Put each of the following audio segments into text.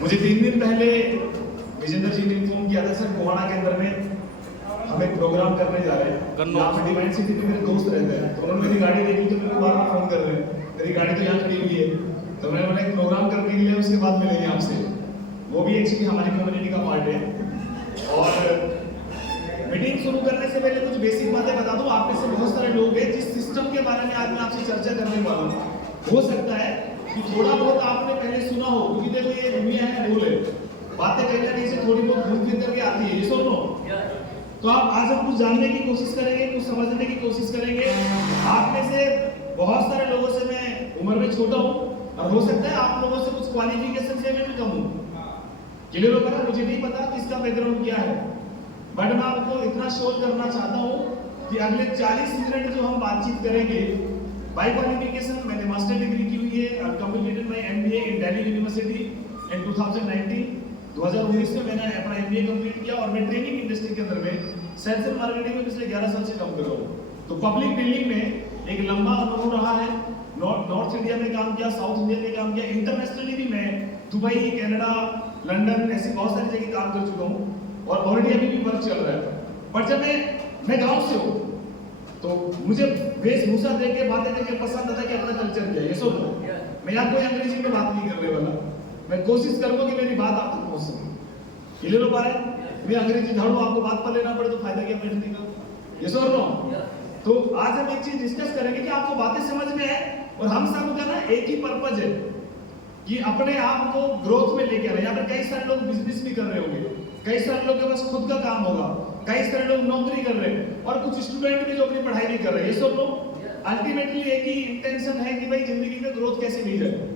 मुझे 3 दिन पहले विजेंद्र जी ने इन्फॉर्म किया था सर गोहाना के अंदर में हम एक प्रोग्राम करने जा रहे हैं। यहाँ पे डिवाइन सिटी में मेरे दोस्त रहते हैं, तो उन्होंने मेरी गाड़ी देखी तो मेरे को बार-बार फोन कर रहे हैं, मेरी गाड़ी तो यहाँ खड़ी हुई है। तो मैंने बोला एक प्रोग्राम करने के लिए उसके बाद मिलेंगे आपसे। वो भी एक्चुअली हमारी कम्युनिटी का पार्ट है। और मीटिंग शुरू करने से पहले कुछ बेसिक बातें बता दूं। आप में से बहुत सारे लोग हैं जिस सिस्टम के बारे में आज मैं आपसे चर्चा करने वाला हूँ, हो सकता है कि थोड़ा बहुत आपने पहले सुना हो, क्योंकि देखो ये दुनिया है, रूल है, बातें कहने नहीं से थोड़ी बहुत घूम फिर करके आती है, ये सुन लो। तो आप आज हम कुछ जानने की कोशिश करेंगे, कुछ समझने की कोशिश करेंगे। आप में से बहुत सारे लोगों से मैं उम्र में छोटा हूँ और हो सकता है आप लोगों से कुछ क्वालिफिकेशन से मैं भी कम हूँ। क्लियर हो गया? मुझे नहीं पता किसका बैकग्राउंड क्या है, बट मैं आपको इतना शोर करना चाहता हूँ कि अगले 40 मिनट जो हम बातचीत करेंगे, बाय क्वालिफिकेशन मैंने मास्टर डिग्री की हुई है और completed my MBA in Delhi university in 2019 में मैंने अपना एमबीए कंप्लीट किया और मैं ट्रेनिंग इंडस्ट्री के अंदर में सेल्स एंड मार्केटिंग में पिछले 11 साल से काम कर रहा हूँ। तो पब्लिक डीलिंग में एक लंबा अनुभव रहा है। नॉर्थ इंडिया में काम किया, साउथ इंडिया में काम किया, इंटरनेशनली भी मैं दुबई, कनाडा, लंदन ऐसी बहुत सारी जगह काम कर चुका हूँ और ऑलरेडी अभी भी वर्क चल रहा है। पर जब मैं गाँव से हूँ तो मुझे वेशभूषा देख के बातें करके पसंद आता है कि अपना कल्चर क्या है। ये सुनो, मैं यहाँ कोई अंग्रेजी में बात नहीं करने वाला, मैं कोशिश करूंगा कि मेरी बात आप तक पहुंच सके। क्लियर हो पा रहा है? मैं अंग्रेजी झाड़ू आपको बात पर लेना पड़े तो फायदा क्या बैठने का? ये सुन लो। तो आज हम एक चीज डिस्कस करेंगे कि आपको बातें समझ में है और हम सब का ना एक ही पर्पज है कि अपने आप को ग्रोथ में लेके आना। यहाँ पर कई सारे लोग बिजनेस भी कर रहे होंगे, कई सारे लोग के पास खुद का काम होगा, कई सारे लोग नौकरी कर रहे हैं और कुछ स्टूडेंट भी जो अपनी पढ़ाई भी कर रहे हैं। ये सब लोग अल्टीमेटली एक ही इंटेंशन है कि भाई जिंदगी में ग्रोथ कैसे ली जाए।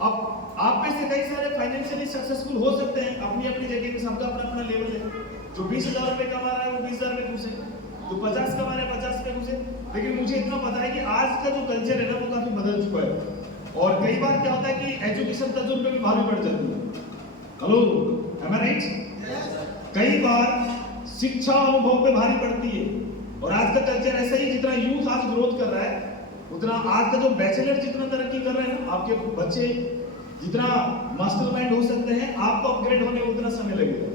अब आप में से कई सारे फाइनेंशियली सक्सेसफुल हो सकते हैं, अपनी अपनी जगह पे सबका अपना अपना लेवल है। जो 20,000 रुपए कमा रहा है वो 20,000 में घुसे, जो 50 कमा रहा है 50 में घुसे। लेकिन मुझे इतना पता है कि आज का जो कल्चर है ना वो काफी बदल चुका है और कई बार क्या होता है कि एजुकेशन तजुर्बे में भारी पड़ जाती है। हेलो, एम आई राइट? कई बार शिक्षा अनुभव पे भारी पड़ती है और आज का कल्चर ऐसा ही, जितना यूथ आज ग्रोथ कर रहा है उतना आज का जो बैचलर जितना तरक्की कर रहे हैं ना, आपके बच्चे जितना मास्टरमाइंड हो सकते हैं, आपको अपग्रेड होने में उतना समय लगेगा।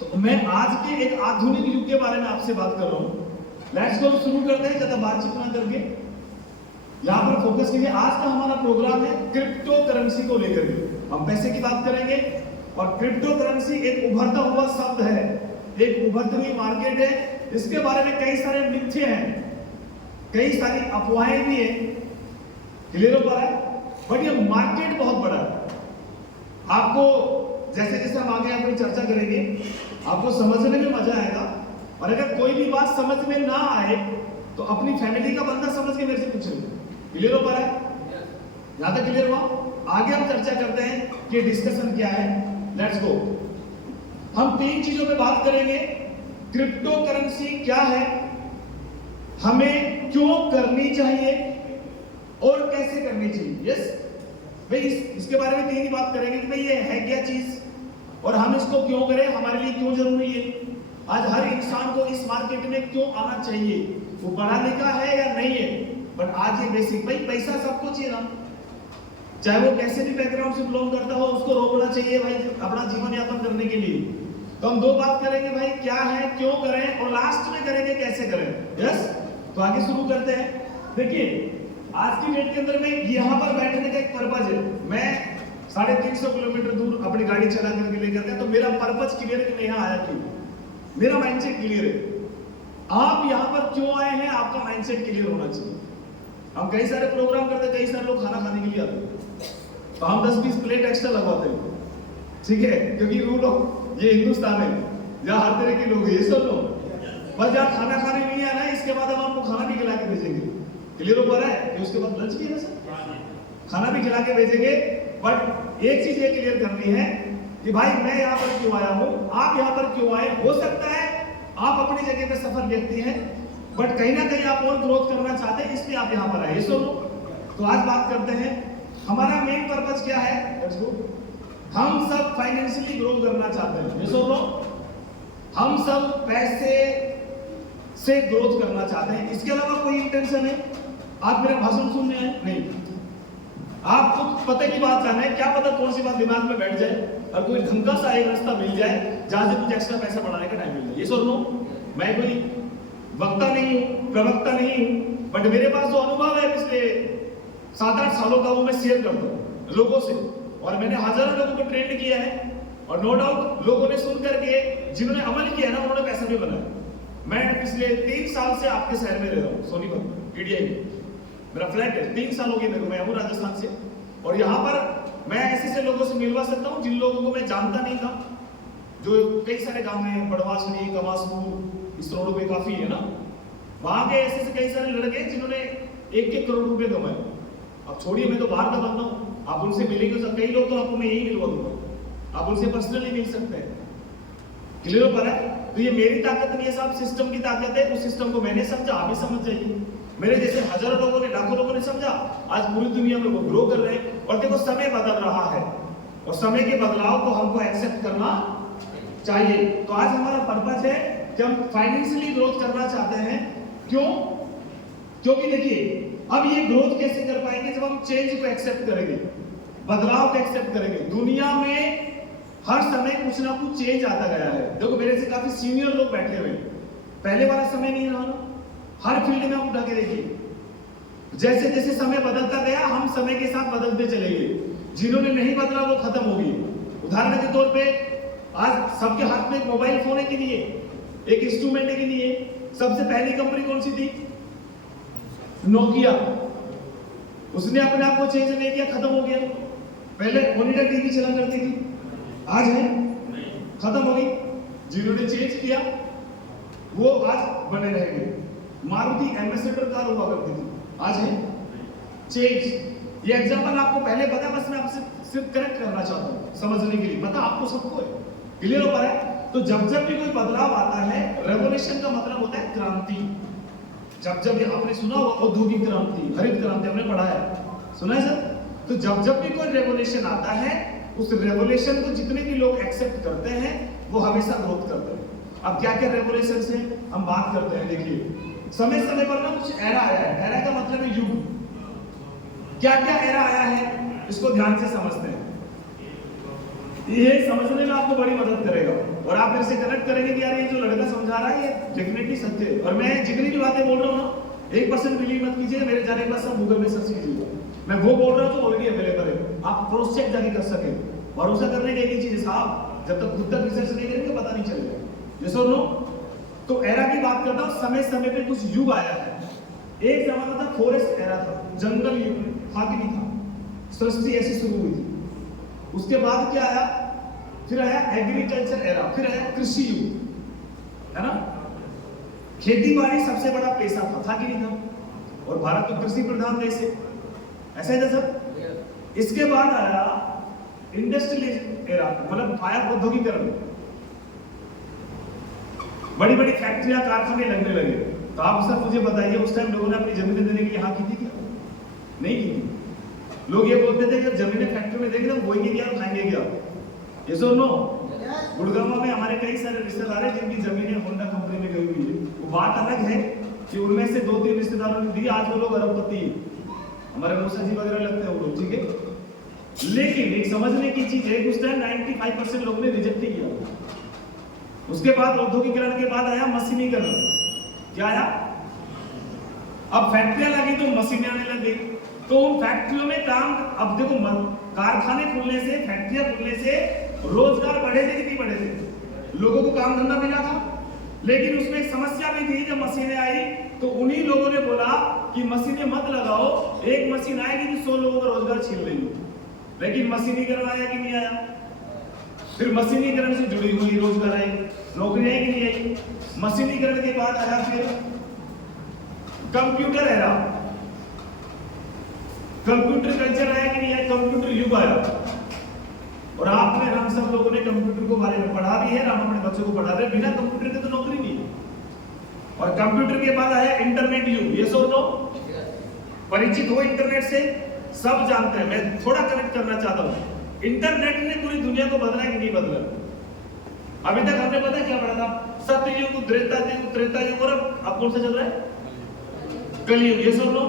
तो मैं आज के एक आधुनिक युग के बारे में आपसे बात कर रहा हूं। लेट्स गो, शुरू करते हैं ज्यादा बातचीत ना करके, यहाँ पर फोकस करिए। आज का हमारा प्रोग्राम है क्रिप्टो करेंसी को लेकर के। हम पैसे की बात करेंगे और क्रिप्टो करेंसी एक उभरता हुआ शब्द है, एक उभरती हुई मार्केट है। इसके बारे में कई सारे मिथ्ये हैं, कई सारी अफवाहें भी है। क्लियर हो पा रहा है? बट ये मार्केट बहुत बड़ा है। आपको जैसे जैसे हम आगे अपनी चर्चा करेंगे आपको समझने में मजा आएगा और अगर कोई भी बात समझ में ना आए तो अपनी फैमिली का बंदा समझ के मेरे से पूछेंगे। क्लियर हो पा रहा है? यहां तक क्लियर हुआ? आगे हम चर्चा करते हैं कि डिस्कशन क्या है। Let's go. हम 3 चीजों पे बात करेंगे। क्रिप्टो करेंसी क्या है, हमें क्यों करनी चाहिए और कैसे करनी चाहिए। यस भाई, इसके बारे में 3 ही बात करेंगे कि भाई ये है क्या चीज और हम इसको क्यों करें, हमारे लिए क्यों जरूरी है, आज हर इंसान को इस मार्केट में क्यों आना चाहिए, वो पढ़ा लिखा है या नहीं है। बट आज ये बेसिक, भाई पैसा सबको चाहिए ना, चाहे वो कैसे भी बैकग्राउंड से बिलोंग करता हो, उसको रोकना चाहिए भाई अपना जीवन यापन करने के लिए। तो हम 2 बात करेंगे, भाई क्या है, क्यों करें और लास्ट में करेंगे कैसे करें। यस, तो आगे शुरू करते हैं। देखिए आज की डेट के अंदर में यहाँ पर बैठने का एक पर्पज है। मैं 350 किलोमीटर दूर अपनी गाड़ी चला करके लेकर गया, तो मेरा पर्पज क्लियर है कि मैं यहाँ आया क्यों, मेरा माइंडसेट क्लियर है। आप यहाँ पर क्यों आए हैं, आपका माइंडसेट क्लियर होना चाहिए। हम कई सारे प्रोग्राम करते हैं, कई सारे लोग खाना खाने के लिए आते हैं, तो हम 10-20 प्लेट एक्स्ट्रा लगवाते हैं, ठीक है, क्योंकि रूल ऑफ ये हिंदुस्तान है जहाँ हर तरह के लोग हैं। ये सब लोग बस जहाँ खाना खाने नहीं आना है, इसके बाद हम आपको खाना भी खिला के भेजेंगे। क्लियर हो पा रहा है कि उसके बाद लंच भी है ना सर, खाना भी खिला के भेजेंगे। बट एक चीज ये क्लियर करनी है कि भाई मैं यहाँ पर क्यों आया हूँ, आप यहाँ पर क्यों आए। हो सकता है आप अपनी जगह पे सफर व्यक्ति हैं, बट कहीं ना कहीं आप और ग्रोथ करना चाहते हैं, इसलिए आप यहाँ पर आए। सुनो, तो आज बात करते हैं हमारा मेन पर्पज क्या है। Let's go. हम सब फाइनेंशियली ग्रो करना चाहते हैं। ये सुनो, हम सब पैसे से ग्रोथ करना चाहते हैं, इसके अलावा कोई इंटेंशन है? आप मेरा भाषण सुनने आए? नहीं, आपको पता की बात जाना है, क्या पता कौन सी बात दिमाग में बैठ जाए और कोई ढंगा सा एक रास्ता मिल जाए जहां से कुछ एक्स्ट्रा पैसा बढ़ाने का टाइम मिल जाए। ये सुन लो, मैं कोई वक्ता नहीं हूं, प्रवक्ता नहीं हूं, बट मेरे पास जो अनुभव है पिछले 7-8 सालों का वो मैं शेयर करता हूं लोगों से, और मैंने हजारों लोगों को ट्रेंड किया है, और नो डाउट लोगों ने सुन करके जिन्होंने अमल किया ना उन्होंने पैसा भी बनाया। मैं पिछले 3 साल से आपके शहर में रह रहा हूँ, सोनीपत पीडीआई में मेरा फ्लैट है, 3 साल हो गए मेरे को, मैं हूँ राजस्थान से, और यहाँ पर मैं ऐसे लोगों से मिलवा सकता हूँ जिन लोगों को मैं जानता नहीं था, जो कई सारे गांव में बड़वासनी, कमासपुर, इस रोड पे काफी है ना, वहां के ऐसे कई सारे लड़के जिन्होंने 1-1 करोड़ रुपए कमाए। अब छोड़िए, मैं तो बाहर का बंदा हूँ, आप उनसे मिलेंगे तो कई लोग तो आपको मैं यही मिलवा दूंगा, आप उनसे पर्सनली मिल सकते हैं। क्लियर हो पा रहा है? तो ये मेरी ताकत नहीं है साहब, सिस्टम की ताकत है। उस सिस्टम को मैंने समझा, आप भी समझ जाइए। मेरे जैसे हजारों लोगों ने, लाखों लोगों ने समझा, आज पूरी दुनिया में वो ग्रो कर रहे हैं। और देखो समय बदल रहा है और समय के बदलाव को हमको एक्सेप्ट करना चाहिए। तो आज हमारा पर्पस है कि हम फाइनेंशियली ग्रोथ करना चाहते हैं। क्यों? क्योंकि देखिए, अब ये ग्रोथ कैसे कर पाएंगे जब हम चेंज को एक्सेप्ट करेंगे, बदलाव को एक्सेप्ट करेंगे। दुनिया में हर समय कुछ ना कुछ चेंज आता गया है। देखो मेरे से काफी सीनियर लोग बैठे हुए, पहले वाला समय नहीं रहा ना, हर फील्ड में आप उठा के देखिए, जैसे जैसे समय बदलता गया हम समय के साथ बदलते चले गए। जिन्होंने नहीं बदला वो खत्म हो गई। उदाहरण के तौर पे आज सबके हाथ में एक मोबाइल फोन है कि नहीं है, एक इंस्ट्रूमेंट है कि नहीं है। सबसे पहली कंपनी कौन सी थी? नोकिया। उसने अपने आप को चेंज नहीं किया, खत्म हो गया। पहले मॉनिटर टीवी चला करती थी, आज है खत्म हो गई। जिन्होंने चेंज किया वो आज बने रहेंगे। मारुति एम्बेसडर कार हुआ करती थी, आज है चेंज। ये एग्जांपल आपको पहले पता, बस मैं आपसे सिर्फ करेक्ट करना चाहता हूँ समझने के लिए, पता आपको सबको है। क्लियर हो पा रहा है? तो जब जब भी कोई बदलाव आता है, रेवोल्यूशन का मतलब होता है क्रांति। जब जब ये आपने सुना होगा औद्योगिक क्रांति, हरित क्रांति, हमने पढ़ा है, सुना है सर? तो जब जब भी कोई रेवोल्यूशन आता है, उस रेवोल्यूशन को जितने भी लोग एक्सेप्ट करते हैं वो हमेशा ग्रोथ करते हैं। अब क्या क्या रेवोल्यूशन से हम बात करते हैं, देखिए समय समय पर ना कुछ एरा आया है। एरा का मतलब है युग। क्या क्या एरा आया है इसको ध्यान से समझते हैं, ये समझने में आपको बड़ी मदद करेगा। और आप मेरे से कनेक्ट करेंगे कि यार ये जो लड़का समझा रहा है ये डेफिनेटली सत्य है। और मैं जितनी भी बातें बोल रहा हूँ ना, 1% बिलीव मत कीजिए, मेरे जाने के बाद सब गूगल में सर्च कीजिएगा। मैं वो बोल रहा हूँ जो ऑलरेडी अवेलेबल है, आप क्रॉस चेक जाके कर सके। भरोसा करने की एक चीज साहब, जब तक खुद तक रिसर्च नहीं करेंगे पता नहीं चलेगा। ये सुन लो, तो एरा की बात करता हूँ। समय समय पे कुछ युग आया है। एक जमाना था फॉरेस्ट एरा था, जंगल युग था कि नहीं था, सृष्टि ऐसी शुरू हुई थी। उसके बाद क्या आया? फिर आया एग्रीकल्चर एरा, फिर आया कृषि युग, है ना। खेती बाड़ी सबसे बड़ा पेशा था कि नहीं था, और भारत तो कृषि प्रधान देश है, ऐसा है सर। इसके बाद आया इंडस्ट्रियल एरा, मतलब आया औद्योगिकरण, बड़ी बड़ी फैक्ट्रियां कारखाने लगने लगे। तो आप सर मुझे बताइए, उस टाइम लोगों ने अपनी जमीनें देने की यहाँ की थी क्या? नहीं की थी। लोग ये बोलते थे कि जमीनें फैक्ट्री में देंगे तो बोएंगे क्या, खाएंगे क्या। ये सो नो, गुड़गांव में हमारे कई सारे रिश्तेदार हैं जिनकी जमीनें होंडा कंपनी में गई हुई है। वो बात अलग है कि उनमें से 2-3 रिश्तेदारों ने दी, आज वो लोग अरबपति है, हमारे मौसा जी वगैरह लगते हैं वो लोग, ठीक है। लेकिन एक समझने की चीज है, उस टाइम 95% लोगों ने रिजेक्ट ही किया। उसके बाद औद्योगिकरण के बाद आया मशीनीकरण। क्या आया? अब फैक्ट्रियां लगी तो मशीनें आने लग गई, तो उन फैक्ट्रियों में काम, अब देखो कारखाने खुलने से, फैक्ट्रियां खुलने से रोजगार बढ़े थे कि नहीं बढ़े थे? लोगों को काम धंधा मिला था, लेकिन उसमें एक समस्या भी थी। जब मशीनें आई तो उन्हीं लोगों ने बोला कि मशीनें मत लगाओ, एक मशीन आएगी कि 100 लोगों का रोजगार छीन लेंगे। लेकिन मशीनीकरण आया कि नहीं आया? फिर मशीनीकरण से जुड़ी हुई रोजगार आई, नौकरियां आई कि नहीं आई? मशीनीकरण के बाद आया फिर कंप्यूटर एरा, कंप्यूटर कल्चर आया कि नहीं आया? कंप्यूटर युग आया। और आपने, हम सब लोगों ने कंप्यूटर को बारे में पढ़ा भी है, हम अपने बच्चों को पढ़ा रहे हैं। बिना कंप्यूटर के तो नौकरी नहीं है। और कंप्यूटर के बाद आया इंटरनेट युग। ये सोच लो, परिचित हो इंटरनेट से, सब जानते हैं। मैं थोड़ा कनेक्ट करना चाहता हूँ, इंटरनेट ने पूरी दुनिया को बदला कि नहीं बदला? अभी तक हमने पता क्या पढ़ा था? सत्ययुग, त्रेता युग, और अब कौन सा चल रहा है? कलयुग। ये सुन लो,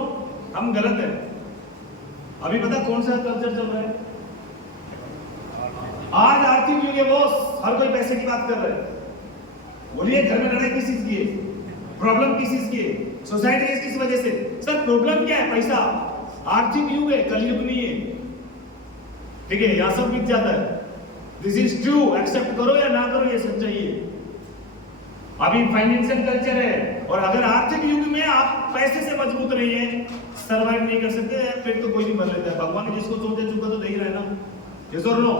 हम गलत है। अभी पता कौन सा कल्चर चल रहा है? आज आर्थिक युग है बॉस, हर कोई पैसे की बात कर रहा है। बोलिए घर में लड़ाई किस चीज की है? प्रॉब्लम किस चीज की है? सोसाइटी के किस वजह से? सर प्रॉब्लम क्या है? पैसा। आर्थिक युग है, कलयुग नहीं है। ठीक है, यहां सब बीत जाता है। दिस इज ट्रू, एक्सेप्ट करो या ना करो, ये सच्चाई है। अभी फाइनेंशियल कल्चर है, और अगर आर्थिक युग में आप पैसे से मजबूत नहीं है, सर्वाइव नहीं कर सकते, फिर तो कोई भी मर लेता है। भगवान ने जिसको सोचे चुका तो दे ही रहा है ना। यस और नो?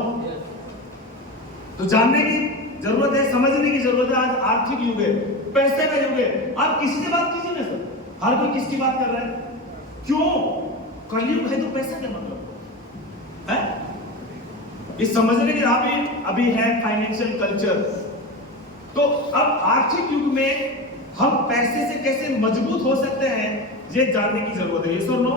तो जानने की जरूरत है, समझने की जरूरत है। आज आर्थिक युग है, पैसे का युग है। आप किसी से बात कीजिए ना सर, हर कोई किसकी बात कर रहा है? क्यों? कलयुग है तो पैसा क्या मतलब है? इस समझने की अभी है फाइनेंशियल कल्चर। तो अब आर्थिक युग में हम पैसे से कैसे मजबूत हो सकते हैं, ये जानने की जरूरत है। यस और नो?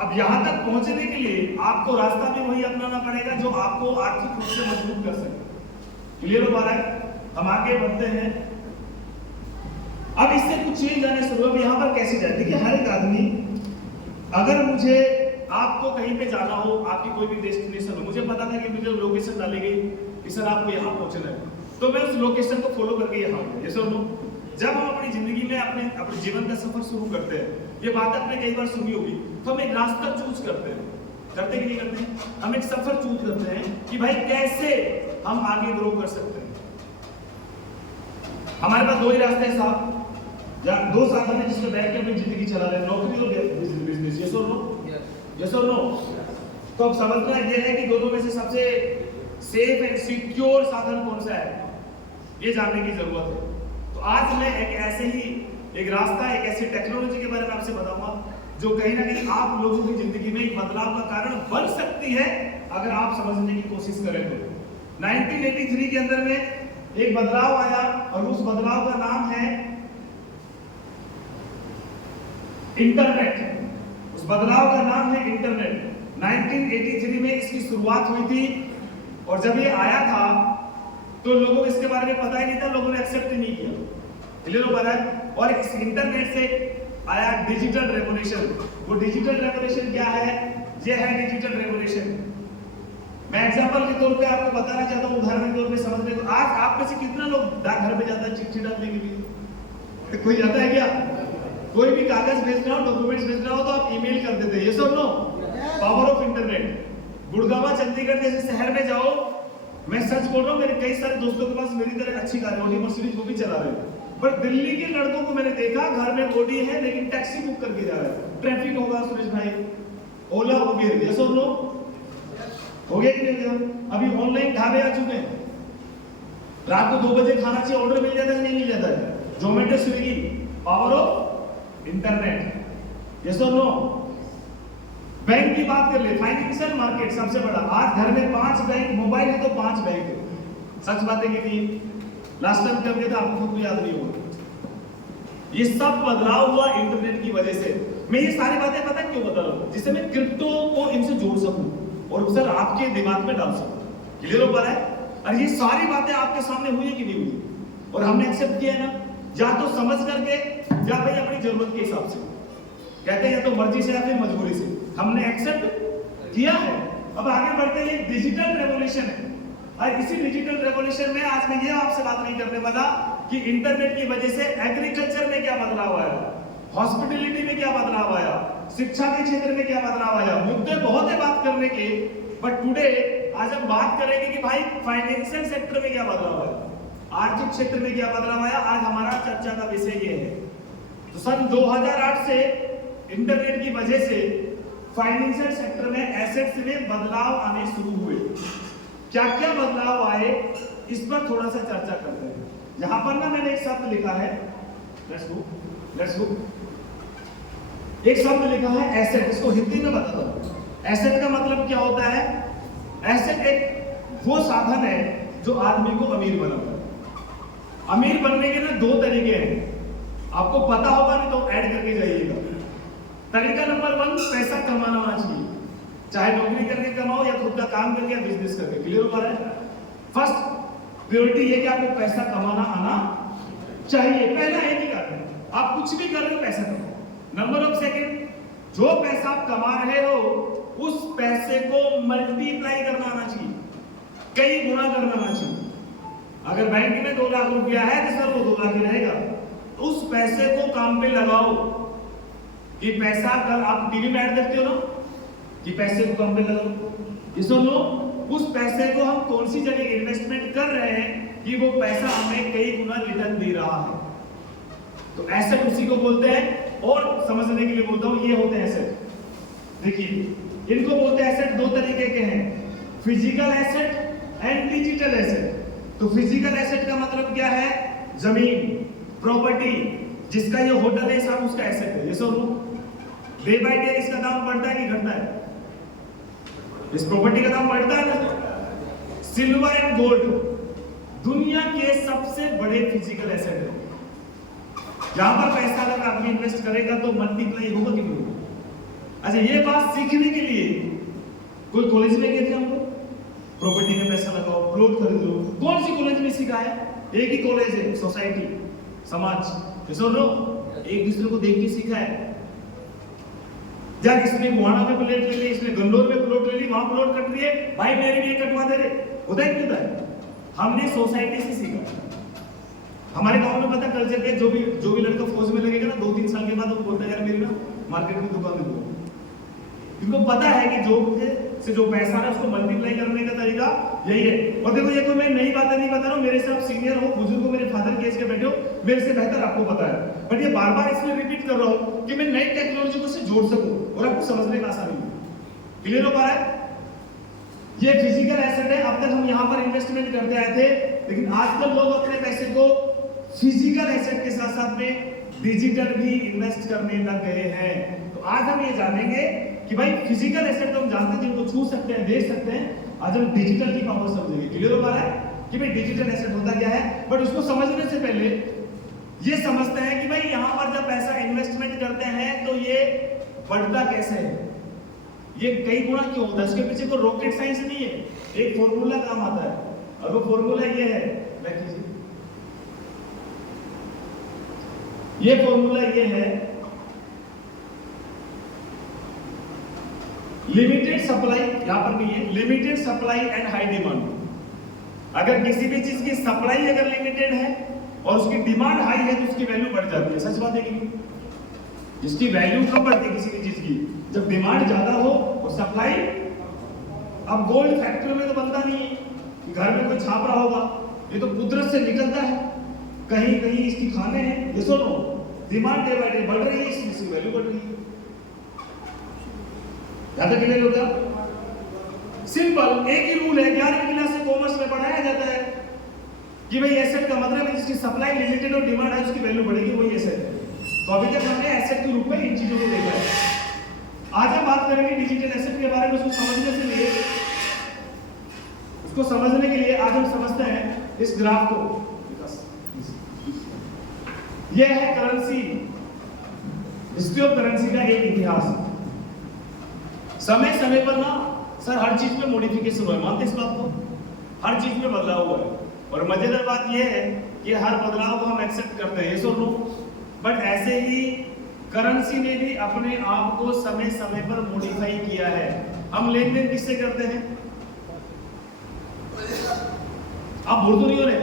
अब यहां तक पहुंचने के लिए आपको रास्ता भी वही अपनाना पड़ेगा जो आपको आर्थिक रूप से मजबूत कर सके। क्लियर हो पा रहा है? हम आगे बढ़ते हैं। अब इससे कुछ चेंज आने शुरू हो। यहां पर कैसे जाए? देखिए, हर एक आदमी, अगर मुझे आपको कहीं पे जाना हो, आपकी कोई भी डेस्टिनेशन हो, मुझे पता था कि मुझे लोकेशन डाली गई कि सर आपको यहाँ पहुंचना है, तो मैं उस लोकेशन को फॉलो करके यहाँ आ गया। यस और नो? जब हम अपनी जिंदगी में अपने जीवन का सफर शुरू करते हैं, ये बात आपने कई बार सुनी होगी, तो हम एक रास्ता चूज करते हैं। करते कि नहीं करते? हम एक सफर चूज करते हैं कि भाई कैसे हम आगे ग्रो कर सकते हैं। हमारे पास दो ही रास्ते हैं साहब, दो साधन है जिसमें बैठ के अपनी जिंदगी चला रहे हैं, नौकरी और बिजनेस। यस और नो? यस और नो? तो अब समझना यह है कि दोनों में से सबसे सेफ एंड सिक्योर साधन कौन सा है, ये जानने की जरूरत है। तो आज मैं एक ऐसे ही एक रास्ता, एक ऐसी टेक्नोलॉजी के बारे में आपसे बताऊंगा जो कहीं ना कहीं आप लोगों की जिंदगी में एक बदलाव का कारण बन सकती है अगर आप समझने की कोशिश करें तो। 1983 के अंदर में एक बदलाव आया और उस बदलाव का नाम है इंटरनेट। उस बदलाव का नाम है इंटरनेट। 1983 में इसकी शुरुआत हुई थी, और जब ये आया था तो लोगों को इसके बारे में पता ही नहीं था, लोगों ने एक्सेप्ट ही नहीं किया। क्लियर हो पा रहा है? और इस इंटरनेट से आया डिजिटल रेवोल्यूशन। वो डिजिटल रेवोल्यूशन क्या है? ये है डिजिटल रेवोल्यूशन। मैं एग्जांपल के तौर पे आपको बताना चाहता हूं, उदाहरण के तौर पे समझने को। आज आप में से कितना लोग डाकघर पे जाता है चिट्ठी डालने के लिए? कोई जाता है क्या? कोई भी कागज भेजना हो, डॉक्यूमेंट्स भेजना हो तो आप ईमेल कर देते हैं। यस और no? Power of internet. Gurgaon, Chandigarh जैसे शहर में जाओ, मैं सच बोल रहा हूँ, मेरे कई सारे दोस्तों के पास मेरी तरह अच्छी कार है, ऑडी मर्सिडीज, वो भी चला रहे हैं। पर दिल्ली के लड़कों को मैंने देखा, घर में ऑडी है लेकिन टैक्सी बुक करके जा रहा है। ट्रैफिक होगा सुरेश भाई, ओला, उबेर। यस और नो? हो गया कि नहीं? अभी ऑनलाइन ढाबे आ चुके हैं, रात को 2 बजे खाना चाहिए, ऑर्डर मिल जाता है नहीं मिल जाता है? Zomato, Swiggy. Power of internet. Yes और नो? बैंक की बात कर ले, फाइनेंशियल मार्केट सबसे बड़ा। आज घर में 5 बैंक, मोबाइल है तो 5 बैंक है। सच बातें की थी लास्ट टाइम कब गया था आपको खुद को याद नहीं होगा। ये सब बदलाव हुआ इंटरनेट की वजह से। मैं ये सारी बातें पता क्यों बता रहा हूँ? जिससे मैं क्रिप्टो को इनसे जोड़ सकूं और सर आपके दिमाग में डाल सकूं। क्लियर हो पा रहा है? और ये सारी बातें आपके सामने हुई कि नहीं हुई? और हमने एक्सेप्ट किया है ना, या तो समझ करके या भाई अपनी जरूरत के हिसाब से, कहते हैं या तो मर्जी से या फिर मजबूरी से। हमने एक्सेप्ट किया है। अब आगे बढ़ते हैं। डिजिटल रेवोल्यूशन है, और इसी डिजिटल रेवोल्यूशन में आज मैं ये आपसे बात नहीं करने वाला कि इंटरनेट की वजह से एग्रीकल्चर में क्या बदलाव आया, हॉस्पिटलिटी में क्या बदलाव आया, शिक्षा के क्षेत्र में क्या बदलाव आया। मुद्दे बहुत है बात करने के, बट टुडे आज हम बात करेंगे कि भाई फाइनेंशियल सेक्टर में क्या बदलाव आया, आर्थिक क्षेत्र में क्या बदलाव आया। आज हमारा चर्चा का विषय ये है। तो सन 2008 से इंटरनेट की वजह से फाइनेंशियल सेक्टर में एसेट्स में बदलाव आने शुरू हुए। क्या क्या बदलाव आए इस पर थोड़ा सा चर्चा करते हैं। यहां पर ना मैंने एक शब्द लिखा है, लेट्स गो। एक शब्द लिखा है एसेट, इसको हिंदी में बताता हूं। एसेट का मतलब क्या होता है? एसेट एक वो साधन है जो आदमी को अमीर बनाता है। अमीर बनने के ना 2 तरीके हैं, आपको पता होगा नहीं तो ऐड करके जाइएगा। तरीका नंबर 1, पैसा कमाना आना चाहिए, चाहे नौकरी करके कमाओ या खुद का काम करके या बिजनेस करके। क्लियर हो पा रहा है? फर्स्ट प्रायोरिटी ये कि आपको पैसा कमाना आना चाहिए। पहला एक ही कारण है, आप कुछ भी कर रहे हो पैसा कमाओ। नंबर ऑफ सेकंड, जो पैसा आप कमा रहे हो उस पैसे को मल्टीप्लाई करना आना चाहिए, कई गुना करना आना चाहिए। अगर बैंक में 2 लाख रुपया है तो सर वो 2 लाख ही रहेगा। उस पैसे को काम पे लगाओ कि पैसा, कल आप टीवी में ऐड देखते हो ना कि पैसे को काम पे लगाओ, ये सुनो, उस पैसे को हम कौन सी जगह इन्वेस्टमेंट कर रहे हैं कि वो पैसा हमें कई गुना रिटर्न दे रहा है। तो एसेट उसी को बोलते हैं। और समझने के लिए बोलता हूं, ये होते हैं एसेट। देखिए इनको बोलते हैं एसेट, 2 तरीके के हैं, physical asset and digital asset. तो फिजिकल एसेट का मतलब क्या है? जमीन, प्रॉपर्टी, जिसका ये होटल है सब उसका एसेट है। ये सुनो, डे बाय डे इसका दाम बढ़ता है कि घटता है? इस प्रॉपर्टी का दाम बढ़ता है ना। सिल्वर एंड गोल्ड दुनिया के सबसे बड़े फिजिकल एसेट है। जहां पर पैसा अगर आदमी इन्वेस्ट करेगा तो मल्टीप्लाई होगा कि नहीं होगा? अच्छा, ये बात सीखने के लिए कोई कॉलेज में गए थे हम लोग, प्रॉपर्टी में पैसा लगाओ, प्लॉट खरीद लो। कौन सी कॉलेज में सिखा है? एक ही कॉलेज है, सोसाइटी, समाज, सुन लो, एक दूसरे को देख के सीखा है। जब इसने गुहाना में प्लेट ले ली, इसने गंडोर में प्लॉट ले ली, वहां प्लॉट कट रही है, भाई मेरे लिए कटवा दे रहे, होता है नहीं होता है? हमने सोसाइटी से सीखा। हमारे गांव में पता कल्चर के, जो भी लड़का फौज में लगेगा ना 2-3 साल के बाद वो बोलता है यार मेरी ना मार्केट में दुकान दे दो। इनको पता है कि जॉब से जो पैसा है उसको मल्टीप्लाई करने का तरीका यही है। और देखो, ये तो मैं नई बातें नहीं बता रहा हूँ, मेरे से आप सीनियर हो, बुजुर्ग हो, मेरे फादर केस के बैठे हो, मेरे से बेहतर आपको पता है। बट ये बार-बार इसलिए रिपीट कर रहा हूँ कि मैं नई टेक्नोलॉजी को से जोड़ सकूं और आपको समझने में आसानी हो। क्लियर हो पा रहा है? ये फिजिकल एसेट है। अब तक हम यहाँ पर इन्वेस्टमेंट करते आए थे, लेकिन आजकल लोग अपने पैसे को फिजिकल एसेट के साथ साथ में डिजिटल भी इन्वेस्ट करने लग गए हैं। तो आज हम ये जानेंगे कि भाई फिजिकल एसेट तो हम जानते हैं जिनको छू सकते हैं, देख सकते हैं। आज हम डिजिटल की पावर समझेंगे। क्लियर हो पा रहा है कि भाई डिजिटल एसेट होता क्या है? बट उसको समझने से पहले ये समझते हैं कि भाई यहाँ पर जब पैसा इन्वेस्टमेंट करते हैं तो ये बढ़ता कैसे है, ये कई गुना क्यों होता है। उसके पीछे कोई रॉकेट साइंस नहीं है, एक फॉर्मूला काम आता है। और वो फॉर्मूला ये है, ये फॉर्मूला ये है, लिमिटेड सप्लाई, यहां पर नहीं है, limited supply and high demand. अगर किसी भी चीज की सप्लाई अगर लिमिटेड है और उसकी डिमांड हाई है तो उसकी वैल्यू बढ़ जाती है। सच बात है कि जिसकी वैल्यू कम बढ़ती है किसी भी चीज की, जब डिमांड ज्यादा हो और सप्लाई। अब गोल्ड फैक्ट्री में तो बनता नहीं है कि घर में कोई छाप रहा होगा, ये तो कुदरत से निकलता है, कहीं कहीं इसकी खाने हैं। ये सुनो, डिमांड डे बाय डे बढ़ रही है, इसकी वैल्यू बढ़ रही है। ज्यादा क्लियर हो गया? सिंपल एक ही रूल है, 11वीं क्लास से कॉमर्स में पढ़ाया जाता है कि भाई एसेट का मतलब है जिसकी सप्लाई लिमिटेड और डिमांड है उसकी वैल्यू बढ़ेगी, वही एसेट है। तो अभी तक हमने एसेट के रूप में इन चीजों को देखा है। आज हम बात करेंगे डिजिटल एसेट के बारे में। उसको समझने के लिए आज हम समझते हैं इस ग्राफ को। यह है करेंसी, हिस्ट्री ऑफ करेंसी का एक इतिहास। समय समय पर ना सर हर चीज में मॉडिफिकेशन हुआ है, मानते इस बात को? हर चीज में बदलाव हुआ है। और मजेदार बात यह है कि हर बदलाव को हम एक्सेप्ट करते हैं, ये सो नो। बट ऐसे ही करेंसी ने भी अपने आप को समय समय पर मॉडिफाई किया है। हम लेन देन किससे करते हैं? आप बोल तो नहीं हो रहे?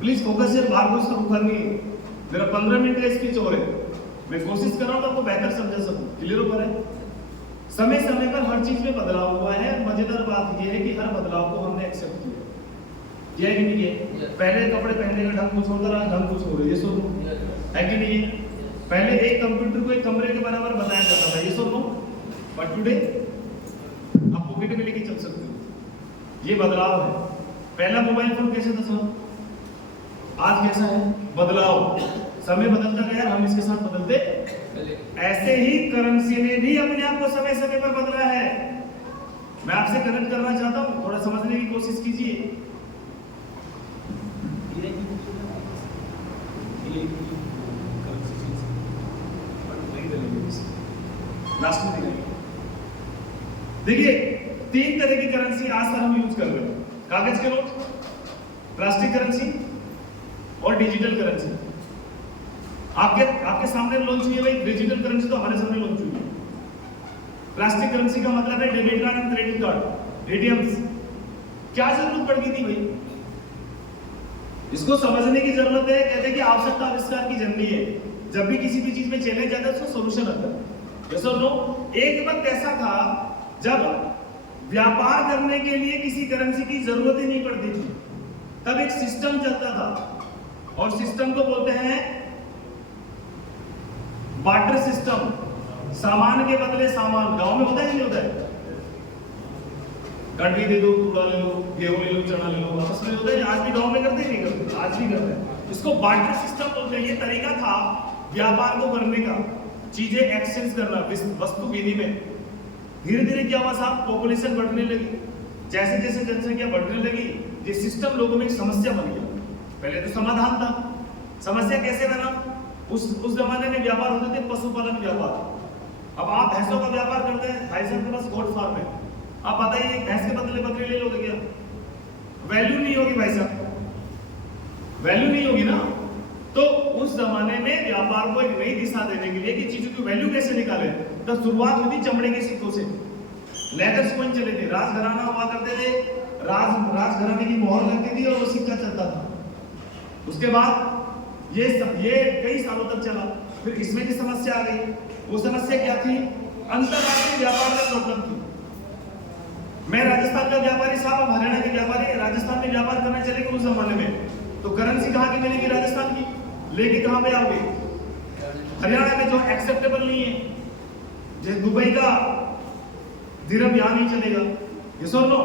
प्लीज फोकस यार, बार बार सब उखड़ नहीं। मेरा 15 मिनट का स्पीच और है, मैं कोशिश कर रहा हूं आपको बेहतर समझा सकूं। क्लियर हो पा रहा है? समय समय पर हर चीज में बदलाव हुआ है। मजेदार बात यह है कि हर बदलाव को हमने एक्सेप्ट किया है कि नहीं किया? पहले कपड़े पहनने का ढंग कुछ होता रहा, ढंग कुछ हो रहा है, ये सुनो, है कि नहीं? पहले एक कंप्यूटर को एक कमरे के बराबर बनाया जाता था, ये सुनो। बट टुडे आप पॉकेट में लेके चल सकते हो, ये बदलाव है। पहला मोबाइल फोन कैसे था सर, आज कैसा है? बदलाव, समय बदलता गया, हम इसके साथ बदलते। ऐसे ही करेंसी ने भी अपने आप को समय समय पर बदला है। मैं आपसे कनेक्ट करना चाहता हूं, थोड़ा समझने की कोशिश कीजिए। लास्ट में देखिए 3 तरह की करेंसी आज तक हम यूज कर रहे हैं, कागज के नोट, प्लास्टिक करेंसी और डिजिटल करेंसी। आपके सामने लॉन्च हुई है भाई डिजिटल करेंसी, तो हमारे सामने लॉन्च हुई है। प्लास्टिक करेंसी का मतलब है debit card and credit card, ATMs. क्या जरूरत पड़ गई थी भाई? इसको समझने की जरूरत है। कहते हैं कि आवश्यकता आविष्कार की जननी है। जब भी किसी भी चीज में चैलेंज आता है उसको सॉल्यूशन आता है। यस और नो? एक वक्त ऐसा था जब व्यापार करने के लिए किसी करेंसी की जरूरत ही नहीं पड़ती थी। तब एक सिस्टम चलता था और सिस्टम को बोलते हैं बार्टर सिस्टम। सामान के बदले सामान। गांव में होता है नहीं होता है? कड़वी दे दो, कूड़ा ले लो, गेहूं ले लो, चना ले लो, आपस में होता है। आज भी गांव में करते नहीं करते? आज भी करते हैं। इसको बार्टर सिस्टम बोलते हैं। ये तरीका था व्यापार को करने का, चीजें एक्सचेंज करना वस्तु विनिमय। धीरे धीरे क्या हुआ साहब? पॉपुलेशन बढ़ने लगी। जैसे जैसे जनसंख्या बढ़ने लगी, ये सिस्टम लोगों में एक समस्या बन गया। पहले तो समाधान था। समस्या कैसे बना? उस जमाने में व्यापार होते थे पशुपालन व्यापार। अब आप भैंसों का व्यापार करते हैं, भाई साहब के पास गोट फार्म है, आप बताइए भैंस के बदले बकरी ले लोगे क्या? वैल्यू नहीं होगी भाई साहब, वैल्यू नहीं होगी ना। तो उस जमाने में व्यापार को एक नई दिशा देने के लिए कि चीजों की वैल्यू कैसे निकाले, तो शुरुआत हुई थी चमड़े के सिक्कों से। लेदर्स कॉइन चले थे, राजघराना हुआ करते थे, राजघराने की मोहर लगती थी और वो सिक्का चलता था। उसके बाद ये कई सालों तक चला। फिर इसमें भी समस्या आ गई। वो समस्या क्या थी? अंतरराष्ट्रीय व्यापार में प्रॉब्लम थी। मैं राजस्थान का व्यापारी साहब, अब हरियाणा के व्यापारी राजस्थान में व्यापार करना चलेगा उस जमाने में, तो करेंसी कहाँ की मिलेगी? राजस्थान की। लेके कहाँ पे आओगे? हरियाणा में, जो एक्सेप्टेबल नहीं है। जैसे दुबई का दिरहम यहाँ नहीं चलेगा। यस और नो?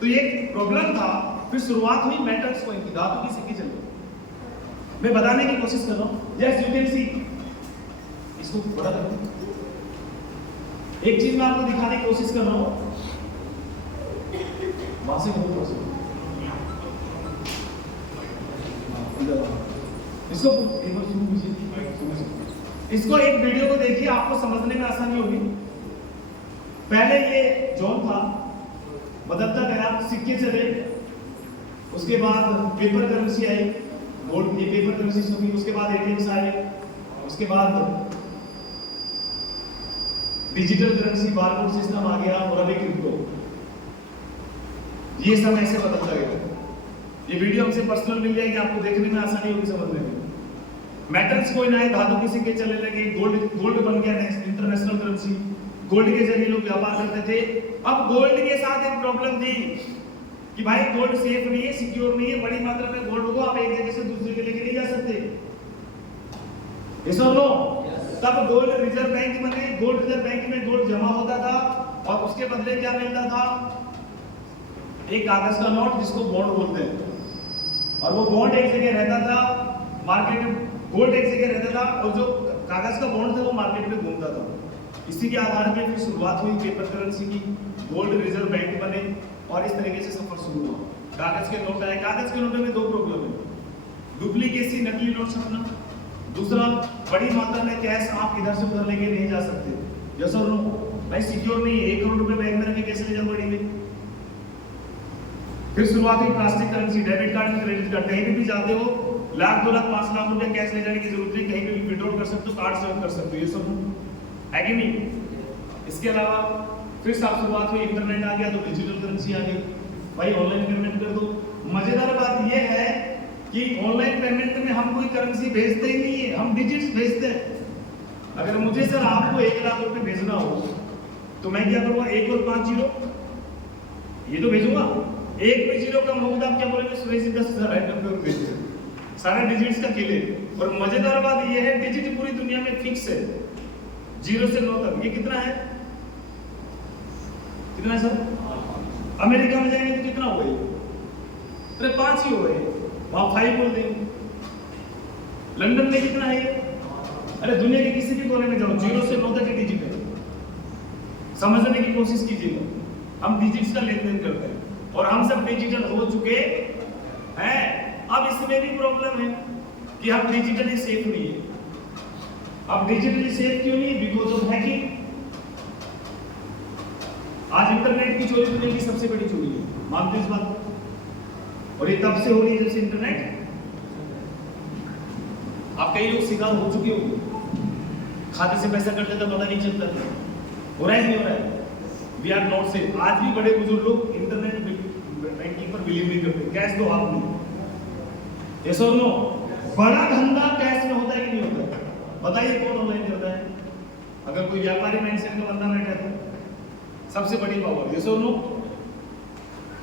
तो ये प्रॉब्लम था। फिर शुरुआत हुई मेटल्स कॉइन की, धातु की सिक्के चले। मैं बताने की कोशिश कर रहा हूँ। यस यू कैन सी, इसको बड़ा कर दो। एक चीज मैं आपको दिखाने की कोशिश कर रहा हूँ। वहां से इसको एक बार शुरू कीजिए। इसको एक वीडियो को देखिए, आपको समझने में आसानी होगी। पहले ये जोन था, बदलता गया, सिक्के चले, उसके बाद पेपर करेंसी आई, गोल्ड, ये पेपर करेंसी होगी। उसके बाद एटीएम्स आए, उसके बाद डिजिटल करेंसी, बारकोड सिस्टम आ गया, और अभी क्रिप्टो। ये सब ऐसे बदलता गया। ये वीडियो हमसे पर्सनल मिल जाएगी, आपको देखने में आसानी होगी, समझने में। मेटल्स कोइन आए, धातु के सिक्के चलने लगे, गोल्ड बन गया नेक्स्ट इंटरनेशनल करेंसी। गोल्ड के जरिए लोग व्यापार करते थे। अब गोल्ड के साथ एक प्रॉब्लम थी कि भाई गोल्ड सेफ नहीं है, सिक्योर नहीं है। बड़ी मात्रा में गोल्ड को आप एक जगह से दूसरी जगह लेके नहीं जा सकते। यस और नो? तब गोल्ड रिजर्व बैंक बने। गोल्ड रिजर्व बैंक में गोल्ड जमा होता था और उसके बदले क्या मिलता था? एक कागज का नोट, जिसको बॉन्ड बोलते हैं। और वो बॉन्ड एक जगह रहता था, मार्केट में गोल्ड एक जगह रहता था, और जो कागज का बॉन्ड था वो मार्केट में घूमता था। इसी के आधार पर फिर शुरुआत हुई पेपर करेंसी की। गोल्ड रिजर्व बैंक बने और इस तरीके से सफर शुरू हुआ। कागज के नोट आए। कागज के नोटों में दो प्रॉब्लम है, डुप्लीकेसी, नकली नोट छपना। दूसरा, बड़ी मात्रा में कैश आप इधर से उधर लेके नहीं जा सकते। यस और नो? भाई सिक्योर नहीं है, 1 करोड़ रुपए बैंक में रखे कैसे ले जाओ बड़ी में। फिर शुरुआत हुई plastic currency, debit card and credit card. कहीं भी जाते हो, लाख 2 लाख 5 लाख रुपए कैश ले जाने की जरूरत नहीं, कहीं भी विड्रॉल कर सकते हो, कार्ड से कर सकते हो। ये सब है कि नहीं? इसके अलावा फिर शुरुआत हुई, इंटरनेट आ गया तो डिजिटल करेंसी आ गई। भाई ऑनलाइन पेमेंट कर दो। मजेदार बात यह है कि ऑनलाइन पेमेंट में हम कोई करेंसी भेजते ही नहीं है, हम डिजिट्स भेजते हैं। अगर मुझे सर आपको 1 लाख रुपए भेजना हो तो मैं क्या करूँगा? 1 और 5 जीरो, ये तो भेजूंगा। 1 पे जीरो कम होगा तो आप क्या बोलेंगे? सुरेश जी 10,000 आइटम पे भेजिए, सारे डिजिट्स का खेले। और मजेदार बात ये है, डिजिट पूरी दुनिया में फिक्स है, 0 से 9 तक। ये कितना है? कितना है सर? अमेरिका में जाएंगे तो कितना हो गए? अरे 5 ही हो गए, वहां 5 बोल देंगे। लंदन में कितना है? अरे दुनिया के किसी भी कोने में जाओ, 0 से 9 तक के डिजिट है। समझने की कोशिश कीजिएगा। हम डिजिट्स का लेन देन करते हैं और हम सब डिजिटल हो चुके हैं। अब इसमें भी प्रॉब्लम है कि हम डिजिटली सेफ नहीं है। अब डिजिटली सेफ क्यों नहीं? Because of hacking. आज इंटरनेट की चोरी दुनिया की सबसे बड़ी चोरी है, मानते इस बात? और ये तब से हो रही है जब से इंटरनेट, आप कई लोग शिकार हो चुके होंगे। खाते से पैसा कट जाता पता नहीं चलता था। हो रहा है नहीं हो रहा है? We are not safe. आज भी बड़े बुजुर्ग लोग इंटरनेट बैंकिंग पर बिलीव नहीं करते। कैश दो हाथ में, यस और नो? बड़ा धंधा कैश में होता है कि नहीं होता है? बताइए कौन ऑनलाइन करता है? अगर कोई व्यापारी माइंडसेट का बंदा बैठा है तो सबसे बड़ी पावर, यस और नो?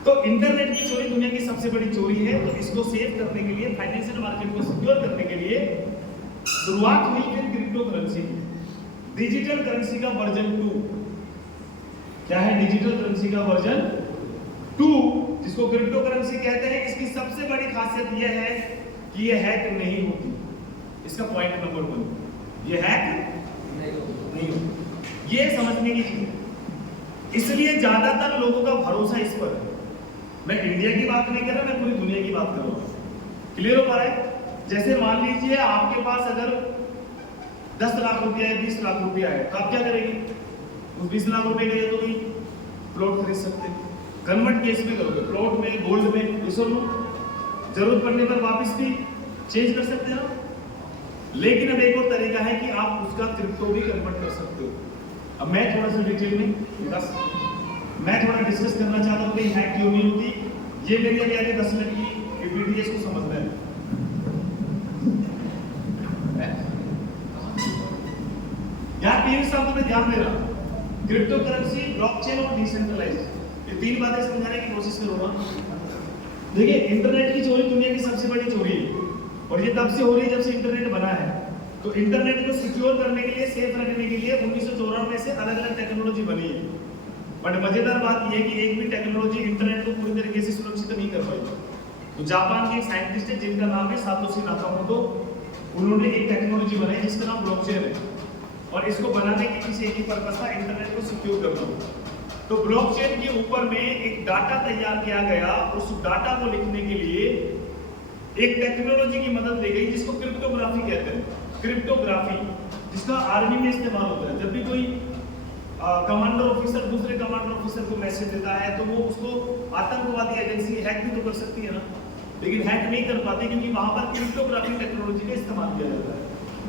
तो इंटरनेट की चोरी दुनिया की सबसे बड़ी चोरी है। तो इसको सेव करने के लिए, फाइनेंशियल मार्केट को सिक्योर करने के लिए शुरुआत हुई फिर क्रिप्टो करेंसी की। डिजिटल करेंसी का वर्जन 2 क्या है? डिजिटल करेंसी का वर्जन 2, जिसको क्रिप्टो करेंसी कहते हैं। इसकी सबसे बड़ी खासियत यह है कि यह हैक नहीं होती। इसका पॉइंट नंबर 1, यह हैक नहीं होती। ये समझने की चीज। इसलिए ज्यादातर लोगों का भरोसा इस पर है। मैं इंडिया की बात नहीं कर रहा, मैं पूरी दुनिया की बात कर रहा हूं। क्लियर हो पा रहा है? जैसे मान लीजिए आपके पास अगर 10 लाख रुपया है, 20 लाख रुपया है, तो आप क्या करेंगे? उस 20 लाख रुपए के लिए तो कोई प्लॉट खरीद सकते हैं। कन्वर्ट केस में करोगे, प्लॉट में, गोल्ड में, जरूरत पड़ने पर वापस भी चेंज कर सकते हैं आप। लेकिन अब एक और तरीका है कि आप उसका क्रिप्टो भी कन्वर्ट कर सकते हो। अब मैं थोड़ा सा डिटेल में मैं थोड़ा डिस्कस करना चाहता हूँ कि हैक क्यों नहीं होती। ये मेरी अभी आगे 10 मिनट की पीपीटी है, इसको समझना है। यहाँ 3 शब्द में ध्यान देना, क्रिप्टो करेंसी, ब्लॉकचेन और डिसेंट्रलाइज। ये 3 बातें समझाने की कोशिश करूंगा। देखिए, इंटरनेट की चोरी दुनिया की सबसे बड़ी चोरी है और ये तब से हो रही है जब से इंटरनेट बना है। तो इंटरनेट को सिक्योर करने के लिए, सेफ रखने के लिए 1994 में से अलग अलग टेक्नोलॉजी बनी है। बट मजेदार बात यह है कि एक भी टेक्नोलॉजी इंटरनेट को पूरी तरीके से सुरक्षित नहीं कर पाई। तो जापान के एक साइंटिस्ट है जिनका नाम है सातोशी नाकामोटो। उन्होंने एक टेक्नोलॉजी बनाई जिसका नाम ब्लॉकचेन है और इसको बनाने के पीछे एक ही पर्पस था, इंटरनेट को सिक्योर करना। तो ब्लॉकचेन के ऊपर में एक डाटा तैयार किया गया और उस डाटा को लिखने के लिए एक टेक्नोलॉजी की मदद ली गई जिसको क्रिप्टोग्राफी कहते हैं। क्रिप्टोग्राफी जिसका आर्मी में इस्तेमाल होता है। जब भी कोई कमांडर ऑफिसर दूसरे कमांडर ऑफिसर को मैसेज देता है तो वो उसको आतंकवादी एजेंसी हैक भी तो कर सकती है ना, लेकिन हैक नहीं कर पाती क्योंकि वहां पर क्रिप्टोग्राफी टेक्नोलॉजी का इस्तेमाल किया जाता है।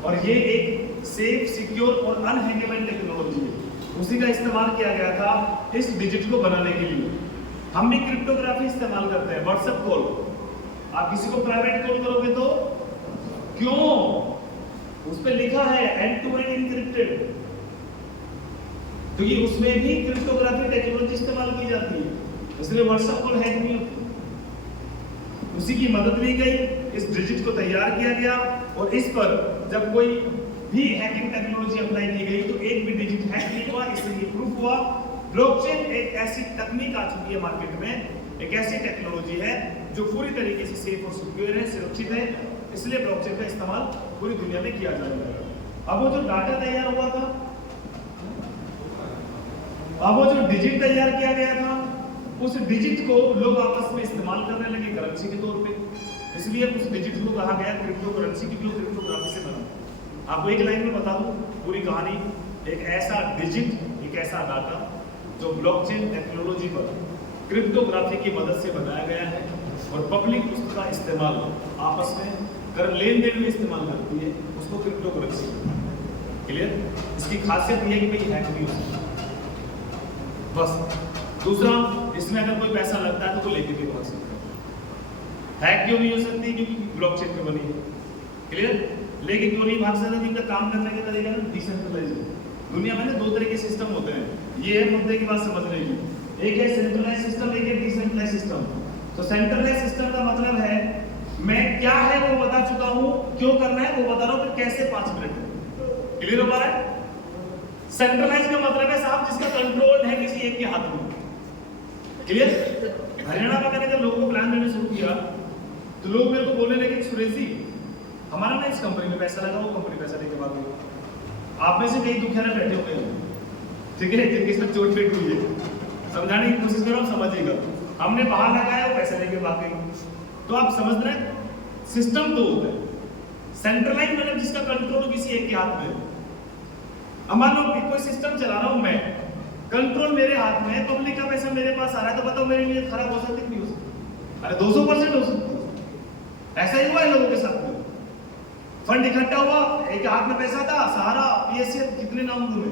और ये एक सेफ, सिक्योर और अनहैकेबल टेक्नोलॉजी है। उसी का इस्तेमाल किया गया था इस डिजिट को बनाने के लिए। हम भी क्रिप्टोग्राफी इस्तेमाल करते हैं। व्हाट्सएप कॉल, आप किसी को प्राइवेट कॉल करोगे तो क्यों? उस पर लिखा है एंड टू एंड एनक्रिप्टेड, तो ये उसमें भी क्रिप्टोग्राफी टेक्नोलॉजी इस्तेमाल की जाती है, इसलिए व्हाट्सएप कॉल हैक नहीं होती। उसी की मदद ली गई, इस डिजिट को तैयार किया गया और इस पर जब कोई भी हैकिंग टेक्नोलॉजी अप्लाई की गई तो एक भी डिजिट हैक नहीं हुआ। इसलिए प्रूफ हुआ ब्लॉकचेन एक ऐसी तकनीक आ चुकी है मार्केट में, एक ऐसी टेक्नोलॉजी है जो पूरी तरीके से सेफ और सिक्योर है, सुरक्षित है। इसलिए ब्लॉकचेन का इस्तेमाल पूरी दुनिया में किया जा रहा है। अब वो जो डाटा तैयार हुआ था, अब वो जो डिजिट तैयार किया गया था, उस डिजिट को लोग आपस में इस्तेमाल करने लगे करेंसी के तौर पे। इसलिए उस डिजिट को कहा गया क्रिप्टो करेंसी, क्योंकि वो क्रिप्टोग्राफी से बना। आपको एक लाइन में बता दूं पूरी कहानी। एक ऐसा डिजिट, एक ऐसा डाटा जो ब्लॉकचेन टेक्नोलॉजी पर क्रिप्टोग्राफी की मदद से बनाया गया है और पब्लिक उसका इस्तेमाल आपस में कर लेन देन में इस्तेमाल करती है, उसको क्रिप्टो करेंसी। क्लियर? इसकी खासियत यह है कि भाई हैक नहीं हो सकता बस। दूसरा, इसमें अगर कोई पैसा लगता है तो लेके भी भाग सकता है। हैक क्यों नहीं हो सकती? क्योंकि ब्लॉकचेन पे बनी है। क्लियर? लेकिन क्यों नहीं भाग सकता? जिनका काम करने का तरीका है डिसेंट्रलाइज। दुनिया में ना 2 तरह के सिस्टम होते हैं, ये है मुद्दे की बात समझने की। एक है सेंट्रलाइज सिस्टम, एक है डिसेंट्रलाइज सिस्टम। तो सेंट्रलाइज सिस्टम का मतलब है मैं क्या है वो बता चुका हूं, क्यों करना है वो बता रहा हूं, फिर कैसे 5 मिनट में। क्लियर हो पा रहा है? सेंट्रलाइज का मतलब है साहब जिसका कंट्रोल है किसी एक के हाथ में। क्लियर? हरियाणा में मैंने जब लोगों को प्लान देना शुरू किया तो लोग मेरे को बोलने लगे सुरेश जी हमारा ना इस कंपनी में पैसा लगा, वो कंपनी पैसा लेके भाग गई। आप में से कई दुखियाना बैठे हुए हैं, ठीक है, जिनके साथ चोट पेट हुई है, समझाने की कोशिश करो, समझिएगा। हमने बाहर लगाया, वो पैसा लेके भाग गई। तो आप समझ रहे हैं, सिस्टम तो होता है। सेंट्रलाइज मतलब जिसका कंट्रोल किसी एक के हाथ में है। अब मान लो कोई सिस्टम चला रहा हूं मैं, कंट्रोल मेरे हाथ में है, पब्लिक का पैसा मेरे पास आ रहा है, तो बताओ मेरी नीयत खराब हो सकती नहीं हो सकती? अरे 200% हो सकती है। ऐसा ही हुआ है लोगों के साथ में। फंड इकट्ठा हुआ, एक हाथ में पैसा था, सहारा, पीएससी, कितने नाम हुए,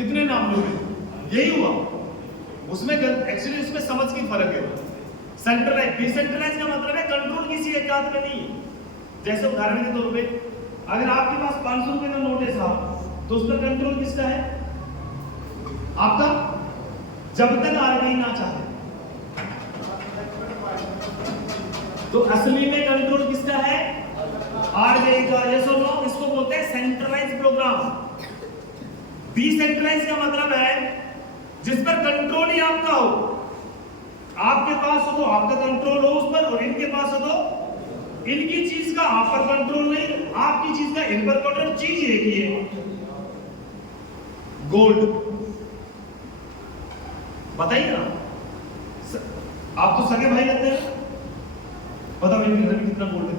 कितने नाम लोगे? यही हुआ उसमें। एक्चुअली उसमें समझ की फर्क है। सेंट्रलाइज डिसेंट्रलाइज का मतलब है कंट्रोल किसी एक हाथ में नहीं। जैसे उदाहरण के तौर पे अगर आपके पास 500 रुपए का नोट है साहब, तो उस पर कंट्रोल किसका है? आपका, जब तक आरबीआई ना चाहे। तो असली में कंट्रोल किसका है? आरबीआई का। यस और नो? इसको बोलते हैं सेंट्रलाइज प्रोग्राम। डिसेंट्रलाइज का मतलब है जिस पर कंट्रोल ही आपका हो। आपके पास हो तो आपका कंट्रोल हो उस पर, और इनके पास हो तो इनकी चीज का आप पर कंट्रोल नहीं, आपकी चीज का इन पर कंट्रोल। चीज एक ही है, गोल्ड। बताइए ना, आप तो सगे भाई लगते हैं, बताओ इनके घर में कितना गोल्ड है?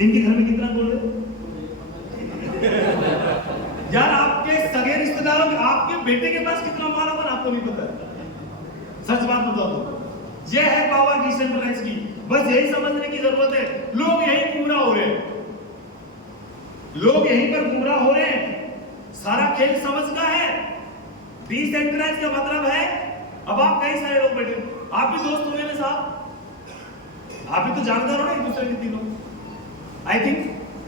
इनके घर में कितना गोल्ड है? यार आपके सगे रिश्तेदारों के, आपके बेटे के पास कितना माल है आपको नहीं पता है? सच बात बताओ तो यह है पावर डिसेंट्रलाइज की। बस यही समझने की जरूरत है। लोग यही गुमराह हो रहे हैं, लोग यहीं पर गुमराह हो रहे हैं। सारा खेल समझ का है। डिसेंट्रलाइज का मतलब है, अब आप कई सारे लोग बैठे, आप भी दोस्त हुए ना साहब, आप भी तो जानकार हो ना एक दूसरे के तीनों, आई थिंक।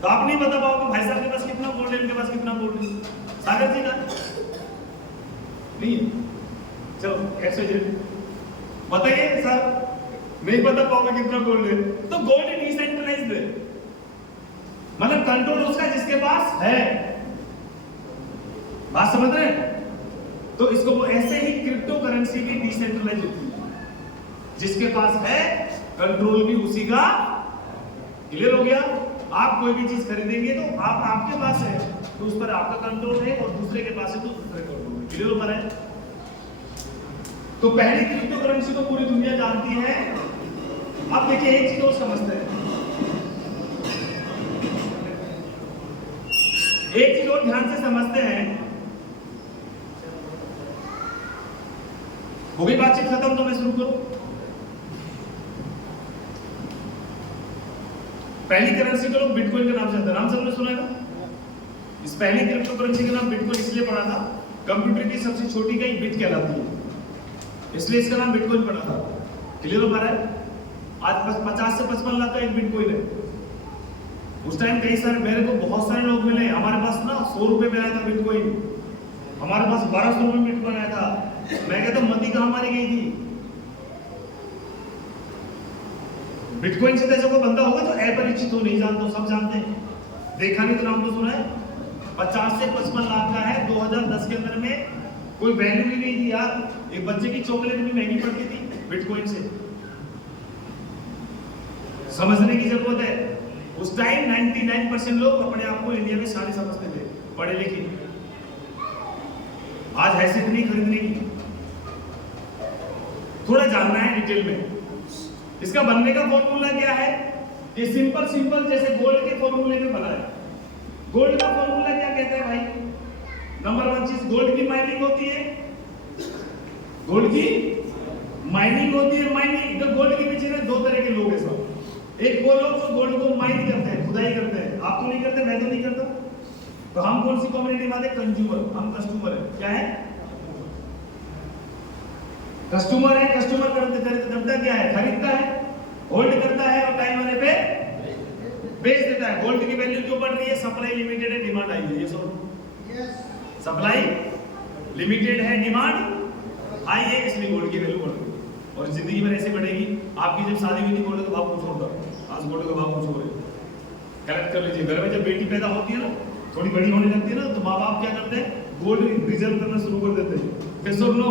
तो आप नहीं बता पाओगे भाई साहब के पास कितना गोल्ड है, इनके पास कितना गोल्ड है? सागर जी का नहीं है? चलो ऐसे बताइए सर, नहीं बता पाओगे कितना गोल्ड है? तो गोल्ड डिसेंट्रलाइज्ड है, मतलब कंट्रोल उसका जिसके पास है। बात समझ रहे हैं? तो इसको ऐसे ही क्रिप्टो करेंसी भी डिसेंट्रलाइज होती है, जिसके पास है कंट्रोल भी उसी का। क्लियर हो गया? आप कोई भी चीज खरीदेंगे तो आप आपके पास है तो उस पर आपका कंट्रोल है, और दूसरे के पास है तो दूसरे का कंट्रोल है। क्लियर हो पा रहा है? तो पहले क्रिप्टो करेंसी को पूरी दुनिया जानती है। अब देखिए एक चीज और समझते हैं, एक चीज और ध्यान से समझते हैं। हो गई बातचीत खत्म? तो मैं शुरू करूं। पहली करेंसी को लोग बिटकॉइन के नाम से जानते हैं, नाम सबने सुना है ना? इस पहली क्रिप्टो करेंसी का नाम बिटकॉइन इसलिए पड़ा था, कंप्यूटर की सबसे छोटी का ही बिट कहलाती है, इसलिए इसका नाम बिटकॉइन पड़ा था। क्लियर हो पा रहा है? आज 50 से 55 लाख का एक बिटकॉइन है। उस टाइम कई सारे, मेरे को बहुत सारे लोग मिले, हमारे पास ना 100 रुपए में आया था बिटकॉइन, हमारे पास 1200 रुपए में बिटकॉइन आया था। मैं कहता मंदी कहां मारी गई थी? बिटकॉइन से जैसे कोई बंदा होगा तो अपरिचित हो, नहीं जानते, सब जानते हैं, देखा नहीं तो नाम तो सुना है। 50 से 55 लाख का है। 2010 के अंदर में कोई वैल्यू ही नहीं थी यार। एक बच्चे की चॉकलेट भी महंगी पड़ती थी बिटकॉइन से। समझने की जरूरत है। उस टाइम 99% लोग अपने आप को इंडिया में सारे समझते थे, पढ़े लिखे। आज हैसियत नहीं खरीदने की। थोड़ा जानना है डिटेल में। इसका बनने का फॉर्मूला क्या है? ये सिंपल सिंपल जैसे गोल्ड के फॉर्मूले में बना है। गोल्ड का फॉर्मूला क्या कहता है भाई? नंबर 1 चीज, गोल्ड की माइनिंग होती है। गोल्ड की माइनिंग होती है। माइनिंग तो गोल्ड के पीछे दो तरह के लोग हैं सब। एक वो लोग जो गोल्ड को माइन करते हैं, खुदाई करते हैं। आप तो नहीं करते, मैं तो नहीं करता। तो हम कौन सी कम्युनिटी में आते हैं? कंज्यूमर। हम कस्टमर है। क्या है? कस्टमर है। कस्टमर करता क्या है? खरीदता है, होल्ड करता है, और टाइम आने पे बेच देता है। गोल्ड की वैल्यू क्यों बढ़ रही है? सप्लाई लिमिटेड है, डिमांड आई है। ये सब सप्लाई लिमिटेड है, डिमांड आई है, इसलिए गोल्ड की वैल्यू बढ़ रही है। और जिंदगी भर ऐसे बढ़ेगी। आपकी जब शादी हुई थी गोल्ड का भाव कुछ और था, आज गोल्ड का भाव कुछ और है। कलेक्ट कर लीजिए। घर में जब बेटी पैदा होती है ना, थोड़ी बड़ी होने लगती है ना, तो माँ बाप क्या करते हैं? गोल्ड रिजर्व करना शुरू कर देते हैं। फिर सुन लो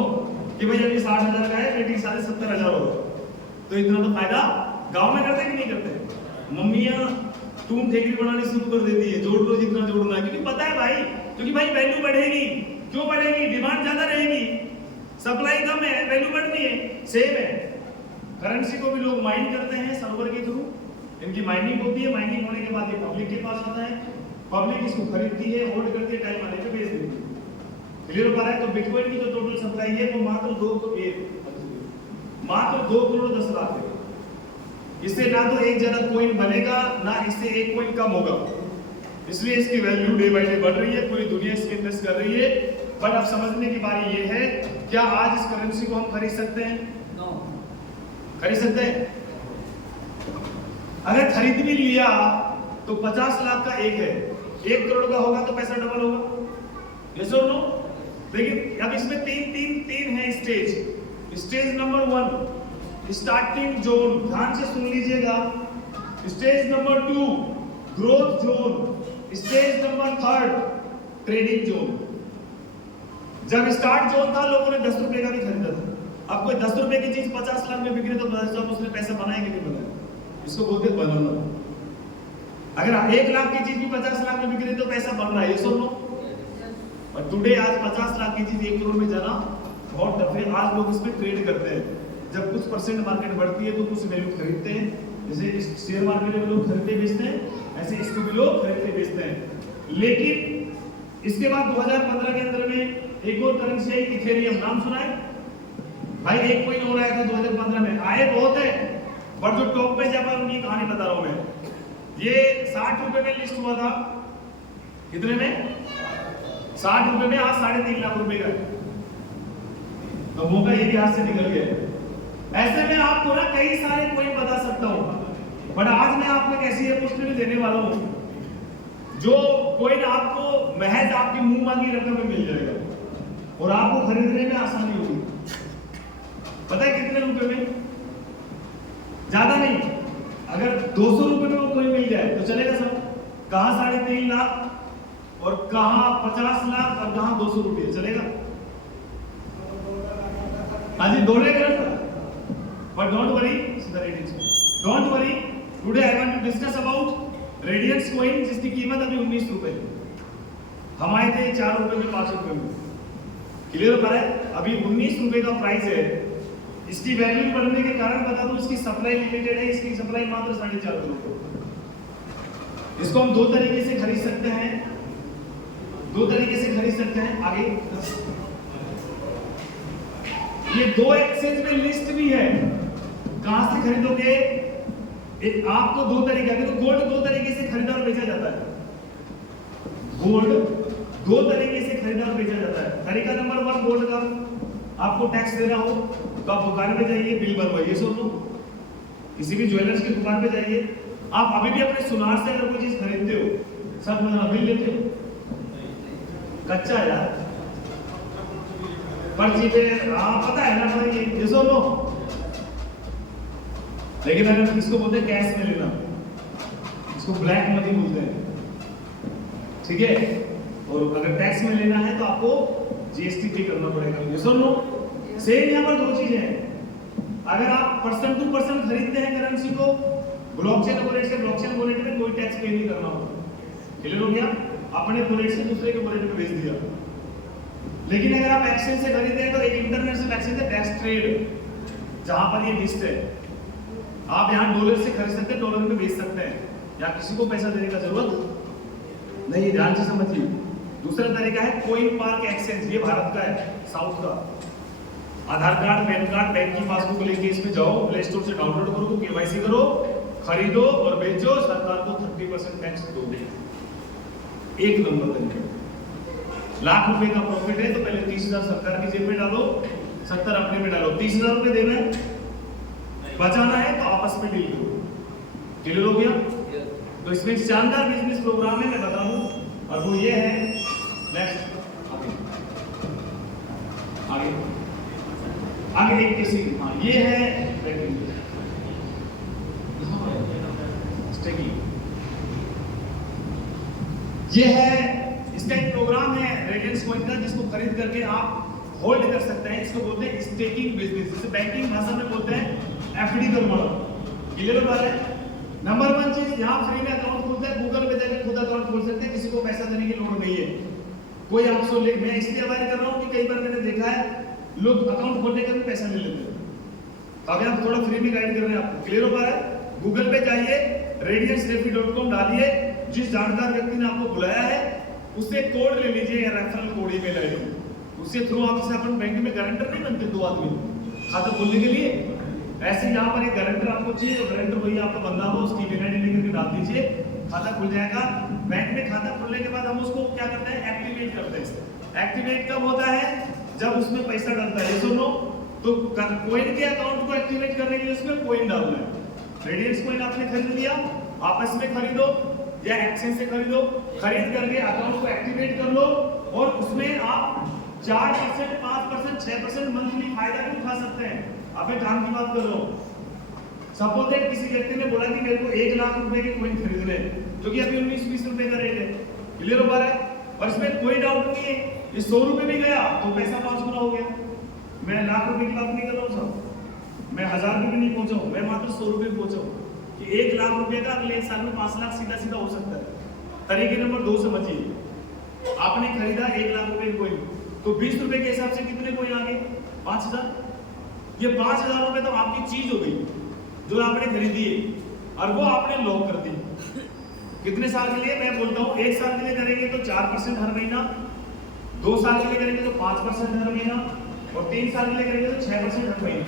कि भाई अभी 60,000 का है, बेटी 70,000 होगा, तो इतना तो फायदा। गांव में करते कि नहीं करते? मम्मियां टूम ठेकरी बनानी शुरू कर देती है, जोड़ लो जितना जोड़ना है, क्योंकि पता है भाई, क्योंकि भाई वैल्यू बढ़ेगी। क्यों बढ़ेगी? डिमांड ज्यादा रहेगी, सप्लाई कम है, वैल्यू बढ़नी है। सेम है, करेंसी को भी लोग माइन करते हैं सर्वर के थ्रू। इनकी माइनिंग होती है। माइनिंग होने के बाद ये पब्लिक के पास आता है। पब्लिक इसको खरीदती है, होल्ड करती है, टाइम आने पे बेच देती है। क्लियर हो पा रहा है? तो बिटकॉइन की जो टोटल सप्लाई है वो मात्र 2 करोड़ 10 लाख है। इससे ना तो एक ज्यादा कॉइन बनेगा, ना इससे एक कॉइन कम होगा। इसलिए इसकी वैल्यू डे बाय डे बढ़ रही है, पूरी दुनिया इसमें इन्वेस्ट कर रही है। बट अब समझने की बारी ये है, क्या आज इस करेंसी को हम खरीद सकते हैं? खरीद सकते हैं? अगर खरीद भी लिया तो 50 लाख का एक है, 1 करोड़ का होगा तो पैसा डबल होगा, यस और नो? लेकिन अब इसमें तीन है stage. Stage number 1 starting zone, ध्यान से सुन लीजिएगा। Stage number 2 growth zone, stage number 3 trading zone. जब स्टार्ट जोन था लोगों ने 10 रुपए का भी खरीदा था। अब कोई 10 रुपए की चीज 50 लाख में बिक रही तो उसने पैसा बनाएंगे नहीं बनाया, इसको बोलते हैं बनाना। अगर 1 लाख की चीज भी 50 लाख में बिक रही तो पैसा बन रहा है, ये सुन लो। और टुडे आज 50 लाख की चीज 1 करोड़ में जाना बहुत टफ है। आज लोग इसमें ट्रेड करते हैं, जब कुछ परसेंट मार्केट बढ़ती है तो कुछ वैल्यू खरीदते हैं, जैसे शेयर मार्केट में लोग खरीदते बेचते हैं, ऐसे इसको भी लोग खरीदते बेचते हैं। लेकिन इसके बाद 2015 के अंदर में एक और करेंसी है इथेरियम, नाम सुना है भाई? 1 कोइन हो रहा है था 2015 में, आए बहुत है बट जो टॉप पे जब उनकी कहानी बता रहा हूं मैं। ये 60 रुपए में लिस्ट हुआ था, कितने में? 60 रुपए में, आज 3.5 लाख रुपए का है, तो मौका ये भी हाथ से निकल गया। ऐसे में आपको ना कई सारे कोइन बता सकता हूं, बट आज मैं आपको एक ऐसी अपॉर्चुनिटी देने वाला हूं जो कोइन आपको महज आपकी मुंह मांगी रकम में मिल जाएगा और आपको खरीदने में आसानी होगी। पता है कितने रुपए में? ज्यादा नहीं, अगर 200 रुपए में वो कोई मिल जाए तो चलेगा सब। कहां 3.5 लाख और कहां 50 लाख और कहां 200 रुपए, चलेगा? हाँ जी, दोनों गलत। But don't worry, don't worry, today I want to discuss about radiance coin जिसकी कीमत अभी 19 रुपए। हम आए थे 4 रुपए में, 5 रुपए में, क्लियर हो पा रहा है? अभी 19 रुपए का प्राइस है। इसकी वैल्यू बढ़ने के कारण बता दूं, इसकी सप्लाई लिमिटेड है, इसकी सप्लाई मात्र 4.5 करोड़। इसको हम 2 तरीके से खरीद सकते हैं, 2 तरीके से खरीद सकते हैं। आगे ये 2 एक्सचेंज में लिस्ट भी है, कहां से खरीदोगे? एक आपको 2 तरीके, तो गोल्ड 2 तरीके से खरीदा और बेचा जाता है। गोल्ड 2 तरीके से खरीदा और बेचा जाता है। तरीका नंबर 1 गोल्ड का, आपको टैक्स देना हो तो आप दुकान पे जाइए, बिल बनवाइए। सोचो किसी भी ज्वेलर्स की दुकान पे जाइए, आप अभी भी अपने सुनार से अगर कोई चीज खरीदते हो, सब बिल लेते हो? कच्चा यार, पर्ची पे पता है ना भाई, ये सोचो। लेकिन अगर इसको बोलते हैं कैश में लेना, इसको ब्लैक मनी बोलते हैं, ठीक है? और अगर टैक्स में लेना है तो आपको जीएसटी पे करना पड़ेगा। ये सुन लो, सेम यहाँ पर 2 चीजें हैं। अगर आप पर्सन टू पर्सन खरीदते हैं करेंसी को ब्लॉकचेन वॉलेट से, ब्लॉकचेन वॉलेट में कोई टैक्स पे नहीं करना होगा, क्लियर हो गया? अपने वॉलेट से दूसरे के वॉलेट में भेज दिया। लेकिन अगर आप एक्सचेंज से खरीदते हैं तो एक इंटरनेशनल एक्सचेंज है डेक्स ट्रेड, जहां पर ये लिस्ट है। आप यहाँ डॉलर से खरीद सकते हैं, डॉलर में बेच सकते हैं, यहाँ किसी को पैसा देने का जरूरत नहीं, ध्यान से समझिए। दूसरा तरीका है कोइन पार्क एक्सचेंज, ये भारत का है, साउथ का। आधार कार्ड, पैन कार्ड, बैंक की पासबुक लेके इसमें जाओ, प्ले स्टोर से डाउनलोड करो, केवाईसी करो, खरीदो और बेचो, सरकार को 30% टैक्स दोगे। 1 नंबर तरीका। लाख रुपए का प्रॉफिट है तो पहले 30,000 सरकार की जेब में डालो, 70 अपने में डालो। 30,000 रुपए देना है, बचाना है तो आपस में डील करो, क्लियर हो गया? तो इसमें शानदार बिजनेस प्रोग्राम है, मैं बता दूं, और वो ये है। नेक्स्ट आगे एक किसी, हाँ ये है स्टेकिंग, ये है इसका एक प्रोग्राम है रेडियंस कॉइन का, जिसको खरीद करके आप होल्ड कर सकते हैं। इसको बोलते हैं स्टेकिंग बिजनेस, जिसे बैंकिंग भाषा में बोलते हैं एफडी का मॉडल। क्लियर हो रहा है? नंबर 1 चीज, यहाँ फ्री में अकाउंट खुलता है, गूगल पे जाके खुद अकाउंट खोल सकते हैं, किसी को पैसा देने की लोड़ नहीं है। कोई आपसे मैं इसलिए अवाइड कर रहा हूँ कि कई बार मैंने देखा है लोग अकाउंट खोलने का भी पैसा ले लेते हैं, तो अभी हम थोड़ा फ्री में गाइड कर रहे हैं आपको। क्लियर हो पा रहा है? गूगल पे जाइए, radiancerefi.com डालिए, जिस जानकार व्यक्ति ने आपको बुलाया है उससे कोड ले लीजिए या रेफरल कोड ईमेल आईडी, उसके थ्रू आप जैसे अपन बैंक में गारंटर नहीं बनते 2 आदमी खाता खोलने के लिए, ऐसे यहाँ पर एक गारंटर आपको चाहिए, तो गारंटर वही आपका बंदा हो, उसकी ईमेल आईडी लेकर डाल दीजिए, खाता खुल जाएगा। बैंक में खाता खुलने के बाद हम उसको क्या करते हैं, एक्टिवेट करते हैं। एक्टिवेट कब होता है, जब उसमें पैसा डलता है। सुनो, तो कोइन के अकाउंट को एक्टिवेट करने के लिए उसमें कोइन डालना है। रेडियंस कोइन आपने खरीद लिया, आपस में खरीदो या एक्सचेंज से खरीदो, खरीद करके अकाउंट को एक्टिवेट कर लो और उसमें आप 4%, 5%, 6% मंथली फायदा भी उठा सकते हैं। अब मैं काम की बात कर रहा हूँ। सपोज दैट किसी व्यक्ति ने बोला कि मेरे को 1 लाख रुपए के कोइन खरीदने, जो कि अभी 19-20 रुपए का रेट है, क्लियर हो पा रहा है? और इसमें कोई डाउट नहीं है, ये 100 रुपए भी गया तो पैसा 5 गुना हो गया। मैं लाख रुपए की बात नहीं कर रहा हूँ साहब, मैं 1000 रुपए भी नहीं पहुंचा हूँ, मैं मात्र 100 रुपए पहुंचा हूँ कि 1 लाख रुपए का अगले 1 साल में 5 लाख सीधा सीधा हो सकता है। तरीके नंबर 2 समझिए, आपने खरीदा 1 लाख रुपए कोइन, तो 20 रुपए के हिसाब से कितने कोइन आ गए, 5000। ये 5000 रुपए तो आपकी चीज हो गई जो आपने खरीदी है, और वो आपने लॉक कर दी। कितने साल के लिए? मैं बोलता हूँ 1 साल के लिए करेंगे तो 4% हर महीना, 2 साल के लिए करेंगे तो 5% हर महीना, और 3 साल के लिए करेंगे तो 6% हर महीना।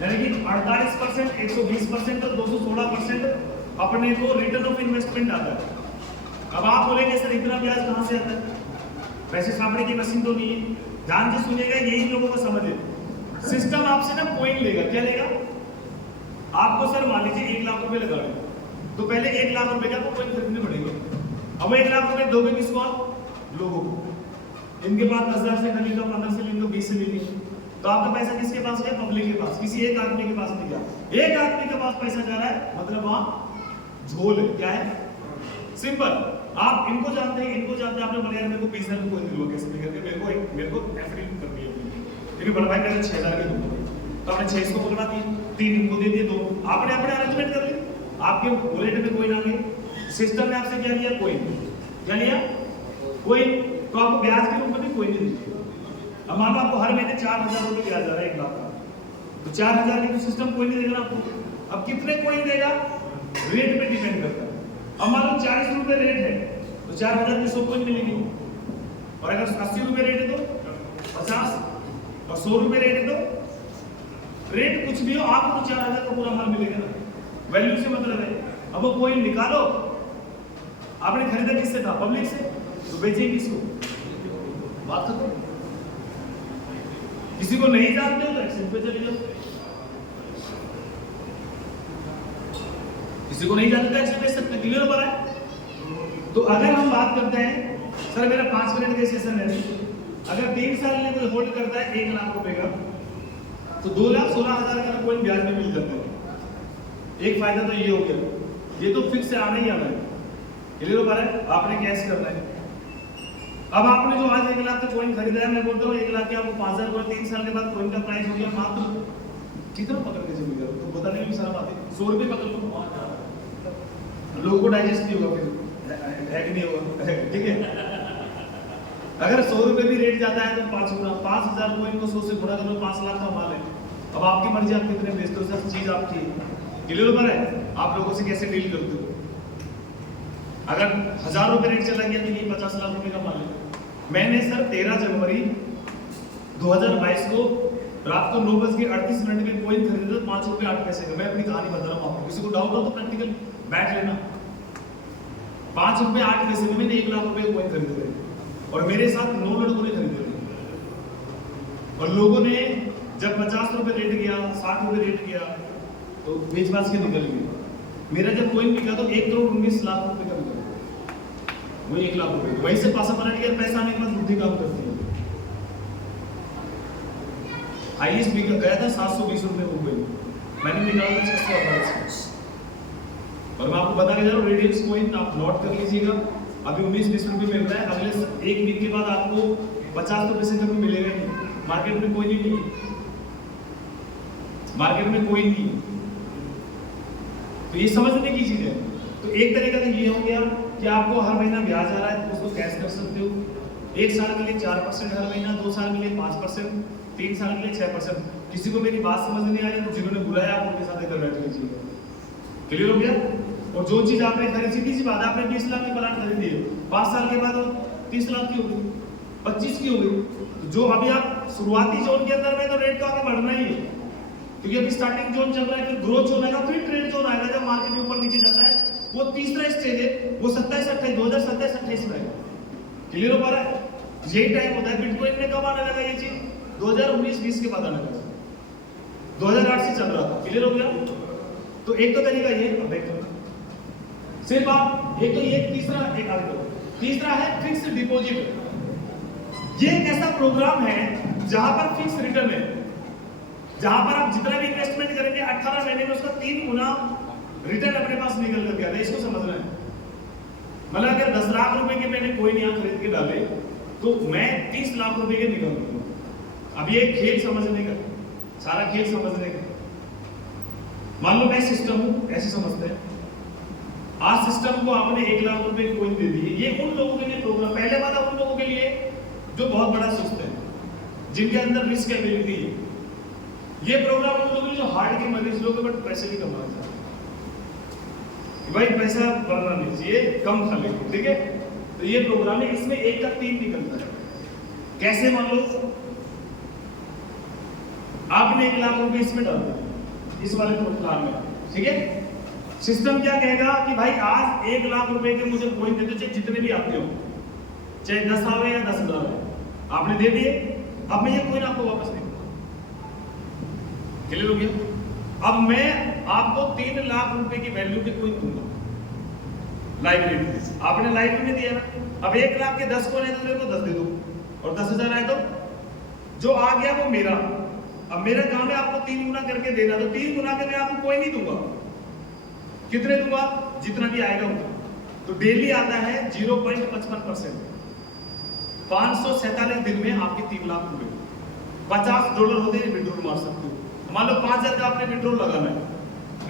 यानी कि 48%, 120% और 216% अपने को रिटर्न ऑफ इन्वेस्टमेंट आता है। अब आप बोलेंगे सर इतना ब्याज कहाँ से आता है? पैसे छापने की मशीन तो नहीं है। ध्यान से सुनिएगा, यही लोगों को समझ है। सिस्टम आपसे ना कोइन लेगा, क्या लेगा? आपको सर मान लीजिए 1 लाख रुपए लगा रहे, तो पहले 1 लाख रुपए का आपको कोइन खरीदने पड़ेगा। अब 1 लाख रुपए दोगे किसको आप? लोगों को। इनके पास 10,000 से खरीदो, 15 से ले लो, 20 से ले लो, तो आपका पैसा किसके पास गया? पब्लिक के पास, किसी एक आदमी के पास नहीं गया। एक आदमी के पास पैसा जा रहा है, मतलब वहां झोल है। क्या है? सिंपल। आप इनको जानते हैं, इनको जानते हैं, आपने बोला यार मेरे को 20,000 में कोइन दिलवा, कैसे करके मेरे को एफडी कर दिया, लेकिन बड़ा भाई मैंने 6,000 के दूंगा, तो आपने 6 इसको पकड़ा दिए, 3 इनको दे दिए, 2 आपने अपने अरेंजमेंट कर ली, आपके वॉलेट में कोइन आ गए। सिस्टम ने आपसे क्या लिया? कोइन। क्या लिया? कोइन। तो आपको ब्याज के रूप में भी कोइन नहीं दीजिए। अब मान लो आपको हर महीने 4,000 रुपए ब्याज आ रहा है 1 लाख का, तो 4,000 की सिस्टम कोइन नहीं देगा आपको। अब कितने कोइन देगा? रेट पे डिपेंड करता है। अब मान लो 40 रुपए रेट है तो 4,000 की 100 कोइन मिलेंगे, और अगर 80 रुपए रेट है तो 50, और 100 रुपए रेट है तो रेट कुछ भी हो आपको तो 4,000 का पूरा माल मिलेगा ना। वैल्यू से मतलब है। अब वो कोइन निकालो, आपने खरीदा किससे था? पब्लिक से, तो बेचेंगे किसको? बात खत्म। किसी को नहीं जानते हो तो एक्सचेंज पे चले जाओ, किसी को नहीं जानते तो एक्सचेंज बेच सकते। क्लियर हो पा रहा है? तो अगर हम बात करते हैं सर मेरा 5 मिनट का सेशन है, अगर 3 साल में कोई होल्ड करता है 1 लाख रुपए का, तो 2,16,000 का कोइन ब्याज में मिल जाता है। एक फायदा तो ये हो गया, ये तो फिक्स से आना ही आना है। क्लियर हो पा रहा है? आपने कैश करना है। अब आपने जो आज 1 लाख का कोइन खरीदा है, मैं बोलता हूँ 1 लाख के आपको 5,000 को 3 साल के बाद कोइन का प्राइस हो गया मात्र कितना? पकड़ के चलिएगा तो बताने में भी शर्म आती है, 100 रुपए पकड़ लो। लोगों को डाइजेस्ट नहीं होगा, फिर हैक नहीं होगा, ठीक है? अगर 100 रुपए भी रेट जाता है तो 5 गुना, 5,000 कोइन को 100 से गुणा करो, 5 लाख का माल है। अब आपकी मर्जी, आप कितने बेचते हो, सब चीज आपकी है। क्लियर हो पा रहा है? आप लोगों से कैसे डील करते हो? अगर 1,000 रुपए रेट चला गया तो ये 50 लाख रुपए का माल है। मैंने सर 13 जनवरी 2022 को रात को 9:38 में कोइन खरीदा 5 रुपए 8 पैसे का। मैं अपनी कहानी बता रहा हूँ आपको, किसी को डाउट हो तो प्रैक्टिकल बैठ लेना। 5 रुपए 8 पैसे में मैंने 1 लाख रुपए कोइन खरीदे थे, और मेरे साथ 9 लड़कों ने खरीदे थे। और लोगों ने जब 50 रुपए रेट गया, 60 रुपए रेट गया, तो बेच बाज के निकल गए। मेरा जब कोइन बिका तो 1,19,00,000 रुपए का बिका, वो 1 लाख रुपए। वहीं से पासा पलट गया, पैसा आने के बाद बुद्धि काम करती है। हाईएस्ट बिका गया था 720 रुपए को कोइन, मैंने निकाला था 648। और मैं आपको बता के जा रहा हूँ, रेडियंस कोइन आप नोट कर लीजिएगा, अभी 19-20 रुपए मिल रहा है। अगले 1 वीक के बाद आपको 50 रुपए से कभी मिलेगा नहीं। मार्केट में कोई नहीं, मार्केट में कोई नहीं। तो ये समझने की चीज है। तो एक तरीका तो ये हो गया कि आपको हर महीना ब्याज आ रहा है तो उसको कैश कर सकते हो। 1 साल के लिए 4% हर महीना, 2 साल के लिए 5%, 3 साल के लिए 6%। किसी को मेरी बात समझ नहीं आ रही तो जिन्होंने बुलाया आप उनके साथ एक बैठ लीजिए। क्लियर हो गया? और जो चीज आपने खरीदी, सीधी सी बात, आपने 20 लाख की प्लाट खरीदी है, 5 साल के बाद 30 लाख की हो गई, 25 की हो गई। तो जो अभी आप शुरुआती जोन के अंदर में तो रेट तो आगे बढ़ना ही है, क्योंकि अभी स्टार्टिंग जोन चल रहा है, फिर ग्रोथ जोन आएगा, फिर ट्रेड जोन आएगा। जब मार्केट ऊपर नीचे जाता है वो तीसरा स्टेज है, वो 27-28 2027-28 में आएगा। क्लियर हो पा रहा है? यही टाइम होता है। बिटकॉइन में कब आने लगा ये चीज? 2019-20 के बाद आने लगा, 2008 से चल रहा था। क्लियर हो गया? तो एक तो तरीका ये, अब एक सिर्फ आप एक तो ये तीसरा है फिक्स्ड डिपॉजिट। ये एक ऐसा प्रोग्राम है जहां पर फिक्स रिटर्न है, जहां पर आप जितना भी इन्वेस्टमेंट करेंगे 18 महीने में उसका 3 गुना रिटर्न अपने पास निकल करके आता है। इसको समझना है। मतलब अगर 10 लाख रुपए के मैंने कोई यहाँ खरीद के डाले तो मैं 30 लाख रुपए के निकल दूंगा। अब ये खेल समझने का, सारा खेल समझने का। मान लो मैं सिस्टम हूं, ऐसे समझते हैं। आज सिस्टम को आपने 1 लाख रुपए की कोइन दे दी। ये उन लोगों के लिए प्रोग्राम, पहले वाला उन लोगों के लिए जो बहुत बड़ा सुस्त है, जिनके अंदर रिस्क एबिलिटी है। ये प्रोग्राम उन लोगों के लिए जो हार्ट के मरीज लोग हैं बट पैसे भी कमाना चाहते हैं, भाई पैसा बढ़ना नहीं चाहिए, कम खा लेंगे, ठीक है। तो ये प्रोग्राम है, इसमें 1 का 3 निकलता है। कैसे? मान लो आपने 1 लाख रुपए इसमें डाल दिया, इस वाले प्रोग्राम में, ठीक है। सिस्टम क्या कहेगा कि भाई आज 1 लाख रुपए के मुझे कोइन दे दो, चाहे जितने भी आते हो, चाहे 10 आवे या 10,000 आवे, आपने दे दिए। अब मैं ये कोइन आपको वापस नहीं दूंगा। क्लियर हो गया? अब मैं आपको 3 लाख रुपए की वैल्यू के कोइन दूंगा लाइब्रेरी में। आपने लाइब्रेरी में दिया ना, अब 1 लाख के 10 कोइन है तो मेरे को 10 दे दो, और 10,000 आए तो जो आ गया वो मेरा। अब मेरा काम है आपको 3 गुना करके देना, तो 3 गुना के मैं आपको कोई नहीं दूंगा। कितने दूंगा? जितना भी आएगा उतना। तो डेली आता है 0.55%। 547 दिन में आपके 3 लाख रुपए, $50 होते हैं, विड्रॉल मार सकते हो। मान लो 5,000 का आपने विड्रॉल लगाना है,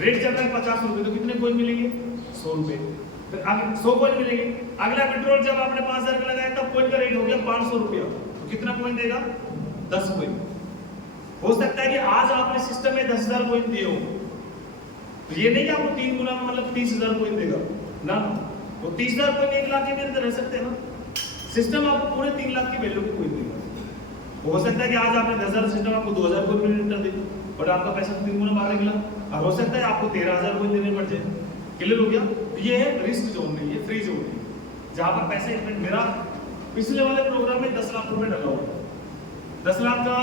रेट चल रहा है 50 रुपए, तो कितने कोइन मिलेंगे? 100 रुपए। फिर आगे 100 कोइन मिलेंगे। अगला विड्रॉल जब आपने 5,000 का लगाया तब कोइन का रेट हो गया 500 रुपया, तो कितना कोइन देगा? 10 कोइन। हो सकता है कि आज आपने सिस्टम में 10,000 कोइन दिए हो, तो ये नहीं कि आपको 3 गुना में मतलब 30,000 कोइन देगा ना, वो 30,000 कोइन 1 लाख के अंदर रह सकते हैं ना। सिस्टम आपको पूरे 3 लाख की वैल्यू की कोइन देगा। हो सकता है कि आज आपने 10,000 सिस्टम आपको 2,000 कोइन में रिटर्न दे, बट आपका पैसा 3 गुना बाहर निकला। और हो सकता है आपको 13,000 कोइन देने पड़ जाए। क्लियर हो गया? ये है रिस्क जोन नहीं, ये फ्री जोन है, जहां पर पैसे मेरा पिछले वाले प्रोग्राम में 10 लाख रुपए डला हुआ, 10 लाख का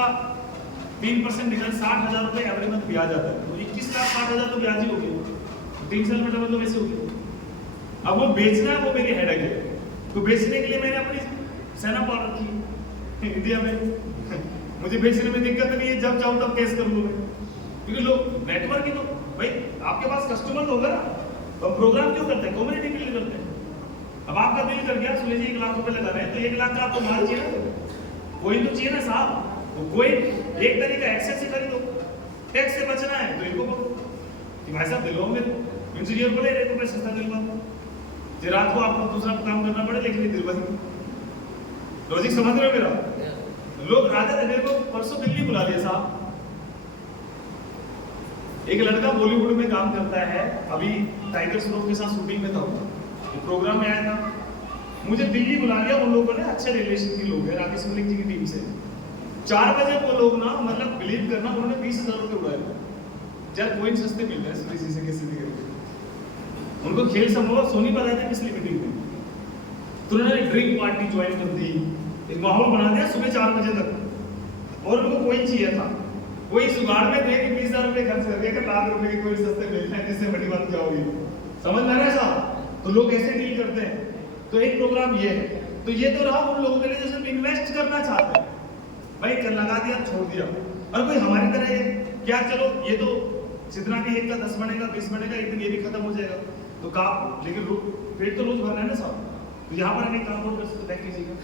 3% निकल 60,000 रुपए एवरी मंथ ब्याज आता है, तो 21,60,000 तो ब्याज ही हो गया। 3 साल में डबल तो वैसे हो गया। अब वो बेचना है, वो मेरी हेडेक है। तो बेचने के लिए मैंने अपनी सेना पाल रखी इंडिया में। मुझे बेचने में दिक्कत नहीं है, जब चाहूँ तब केस कर लूँ मैं, क्योंकि लोग नेटवर्क ही तो भाई आपके पास कस्टमर तो होगा ना, तो प्रोग्राम क्यों करते हैं? कम्युनिटी के लिए करते हैं। अब आपका दिल कर गया सुनिए जी 1 लाख रुपए लगा रहे हैं, तो 1 लाख का आपको माल चाहिए ना, कोई तो चाहिए ना साहब। वो कोई एक तरीका एक्सेस से खरीदो, टैक्स से बचना है तो इनको बोलो कि भाई साहब दिलवाओ मेरे को। इंजीनियर बोले 1 रुपये सस्ता दिलवाओ, जो रात को आपको दूसरा काम करना पड़े लेकिन दिलवाई। लॉजिक समझ रहे हो मेरा? लोग आते थे, मेरे को परसों दिल्ली बुला लिया साहब, एक लड़का बॉलीवुड में काम करता है, अभी टाइगर श्रॉफ के साथ शूटिंग में था, प्रोग्राम में आया था, मुझे दिल्ली बुला लिया। उन लोगों ने अच्छे रिलेशन के लोग हैं राकेश मलिक जी की टीम से। 4 बजे वो लोग ना, मतलब बिलीव करना, उन्होंने 20,000 रुपए उड़ाए। यार कोइन सस्ते मिल रहे हैं किसी से किसी भी करके। उनको खेल समझो, सोनी बताया था पिछली मीटिंग में, तो उन्होंने ड्रिंक पार्टी ज्वाइन कर दी, एक माहौल बना दिया सुबह 4 बजे तक। और उनको कोइन चाहिए था, कोई जुगाड़ में थे कि 20,000 रुपए खर्च करके कि लाख रुपए की कोई सस्ते मिल रहे हैं, जिससे बड़ी बात क्या होगी? समझ में आ रहा है साहब? तो लोग ऐसे डील करते हैं। तो एक प्रोग्राम ये है, तो ये तो रहा उन लोगों के लिए जो सिर्फ इन्वेस्ट करना चाहते हैं, भाई कर लगा दिया छोड़ दिया। और कोई हमारी तरह है क्या, चलो ये तो जितना भी 1 का 10 बनेगा 20 बनेगा, एक दिन ये भी खत्म हो जाएगा, तो काम, लेकिन पेट तो रोज भरना है ना साहब। तो यहाँ पर हमें काम और कर सकते हैं कीजिएगा।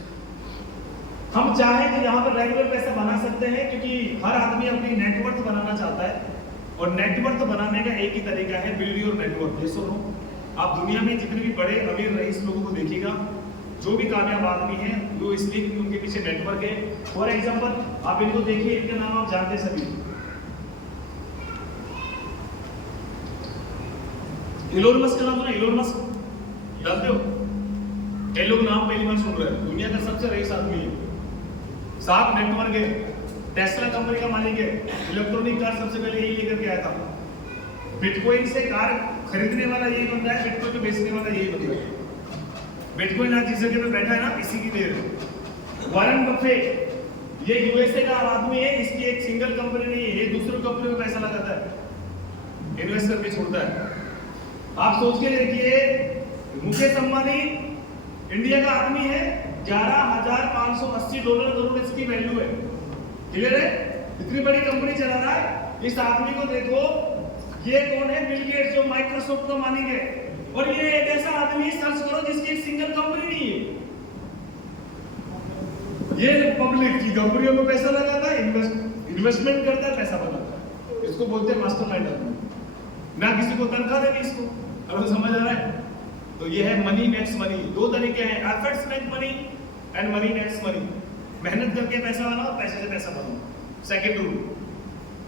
हम चाहें तो यहाँ पर रेगुलर पैसा बना सकते हैं, क्योंकि हर आदमी अपनी नेटवर्थ बनाना चाहता है, और नेटवर्थ बनाने का एक ही तरीका है, बिल्ड योर नेटवर्क। ये सुनो, आप दुनिया में जितने भी बड़े अमीर रईस लोगों को देखिएगा, जो भी कामयाब आदमी है वो इसलिए क्योंकि उनके पीछे नेटवर्क है। फॉर एग्जांपल आप इनको देखिए, इनके नाम आप जानते सभी, इलोन मस्क का नाम सुना? इलोन मस्क जानते हो? कई लोग नाम पहली बार सुन रहे हैं। दुनिया का सबसे रईस आदमी है, 7 नेटवर्क है, टेस्ला कंपनी का मालिक है, इलेक्ट्रॉनिक कार सबसे पहले यही लेकर के आया था, बिटकॉइन से कार खरीदने वाला यही बंदा है, बिटकॉइन को बेचने वाला यही बंदा है। बिटकॉइन आज जिस जगह पे बैठा है ना, इसी की देर है। वॉरेन बफेट, ये यूएसए का आदमी है, इसकी एक सिंगल कंपनी नहीं है, ये दूसरी कंपनी में पैसा लगाता है, इन्वेस्ट करके छोड़ता है। आप सोच के देखिए, मुकेश अंबानी इंडिया का आदमी है, $11,580 करोड़ इसकी वैल्यू है। क्लियर है? इतनी बड़ी कंपनी चला रहा है। इस आदमी को देखो, ये कौन है? बिल गेट्स, जो माइक्रोसॉफ्ट का मालिक है। और ये एक ऐसा आदमी, सर्च करो, जिसकी एक सिंगल कंपनी नहीं है। ये पब्लिक की कंपनियों में पैसा लगाता है, इन्वेस्टमेंट करता है, पैसा बनाता है। इसको बोलते हैं मास्टरमाइंड आदमी। ना किसी को तनख्वाह देनी इसको। अगर समझ आ रहा है? तो ये है मनी मेक्स मनी। दो तरीके हैं, efforts make money and money makes money. मेहनत करके पैसा बनाओ, पैसे से पैसा बनाओ। सेकंड रूल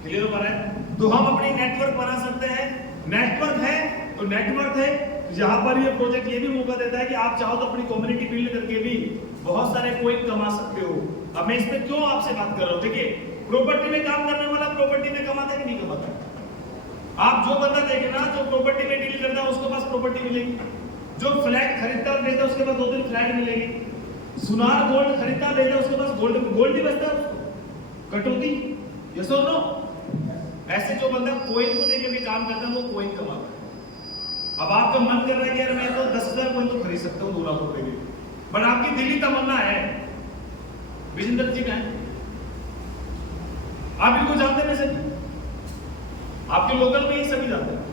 क्लियर हो पा रहा है? तो हम अपनी नेटवर्क बना सकते हैं। नेटवर्क है तो नेटवर्क है, यहाँ पर ये प्रोजेक्ट ये भी मौका देता है कि आप चाहो तो अपनी कम्युनिटी बिल्ड करके भी बहुत सारे कॉइन कमा सकते हो। अब मैं इस पे क्यों आपसे बात कर रहा हूँ? देखिए, प्रॉपर्टी में काम करने वाला प्रॉपर्टी में कमाता है कि नहीं कमाता? आप जो बंदा देखना जो प्रॉपर्टी में डील करता है, उसके पास प्रॉपर्टी मिलेगी। जो फ्लैट खरीदता और बेचता है, उसके पास 2-3 फ्लैट मिलेगी। सुनार गोल्ड खरीदता बेचता है, उसके पास गोल्ड ही बचता है। कटौती, यस और नो? ऐसे जो बंदा कॉइन को लेकर भी काम करता है, वो कॉइन कमाता है। अब आपका मन कर रहा है कि यार मैं तो 10,000 कॉइन तो खरीद सकता हूँ 2 लाख रुपए की, बट आपकी दिली तमन्ना है। विजेंद्र जी का है, आप इनको जानते हैं सभी, आपके लोकल में ही सभी जानते हैं।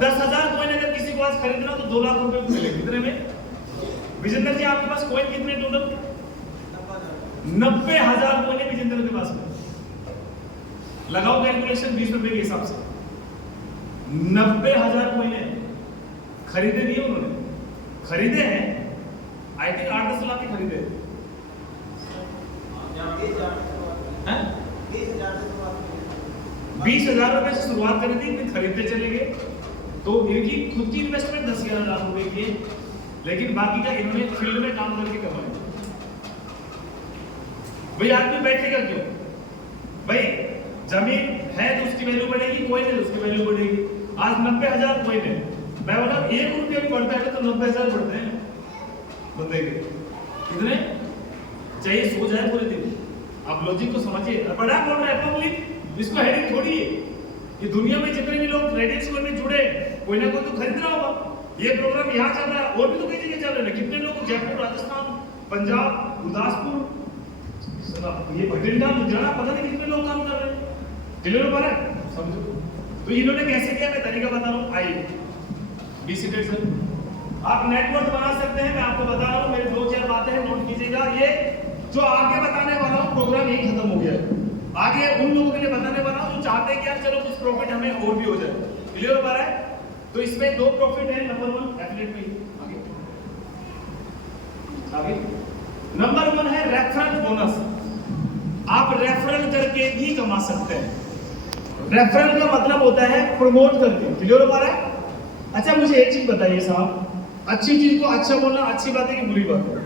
10,000 कॉइन अगर किसी को आज खरीदना तो 2 लाख रुपए मिले। कितने में? विजेंद्र जी आपके पास कॉइन कितने टोटल? 90,000 कॉइन है विजेंद्र के पास में। लगाओ कैलकुलेशन 20 रुपए के हिसाब से। 90,000 कॉइन है। खरीदे नहीं उन्होंने, खरीदे हैं आई थिंक 8-10 लाख के खरीदे हैं। 20,000 रुपए से शुरुआत करी थी, फिर खरीदते चले गए। तो इनकी खुद की इन्वेस्टमेंट 10-11 लाख रुपए की है, लेकिन बाकी का इन्होंने फील्ड में काम करके कमाया। भाई आदमी बैठेगा क्यों? भाई जमीन है तो उसकी वैल्यू बढ़ेगी, कोई नहीं उसकी वैल्यू बढ़ेगी। आज 90,000 कोई नहीं, मैं बोला 1 रुपया भी बढ़ता है तो 90,000 बढ़ते हैं बंदे के। कितने चाहिए? सो जाए पूरे दिन। आप लॉजिक को समझिए। बड़ा कौन है? पब्लिक। इसको हेडिंग थोड़ी है। ये दुनिया में जितने भी लोग ट्रेडिंग स्कूल में जुड़े, कोई ना कोई तो खरीद रहा होगा। ये प्रोग्राम यहाँ चल रहा है, और भी तो कई जगह चल रहे हैं। कितने लोग जयपुर, राजस्थान, पंजाब, गुरदासपुर, ये बठिंडा, लुधियाना, पता नहीं कितने लोग काम कर रहे हैं। क्लियर हो पा रहा है? समझो। तो इन्होंने कैसे किया, मैं तरीका बता रहा हूँ। आइए बी सीटेड सर, आप नेटवर्क बना सकते हैं। मैं आपको बता रहा हूँ, मेरी 2-4 बातें हैं, नोट कीजिएगा। ये जो आगे बताने वाला हूँ, प्रोग्राम यही खत्म हो गया है। आगे उन लोगों के लिए बताने वाला हूँ जो चाहते हैं कि यार चलो कुछ प्रॉफिट हमें और भी हो जाए। क्लियर हो पा रहा है? तो इसमें 2 प्रॉफिट है। नंबर 1 एफिलिएट पे, आगे नंबर 1 है रेफरल बोनस। आप रेफरल करके भी कमा सकते हैं। रेफरल का मतलब होता है प्रमोट करके। क्लियर हो पा रहा है? अच्छा मुझे एक चीज बताइए साहब, अच्छी चीज को अच्छा बोलना अच्छी बात है कि बुरी बात है?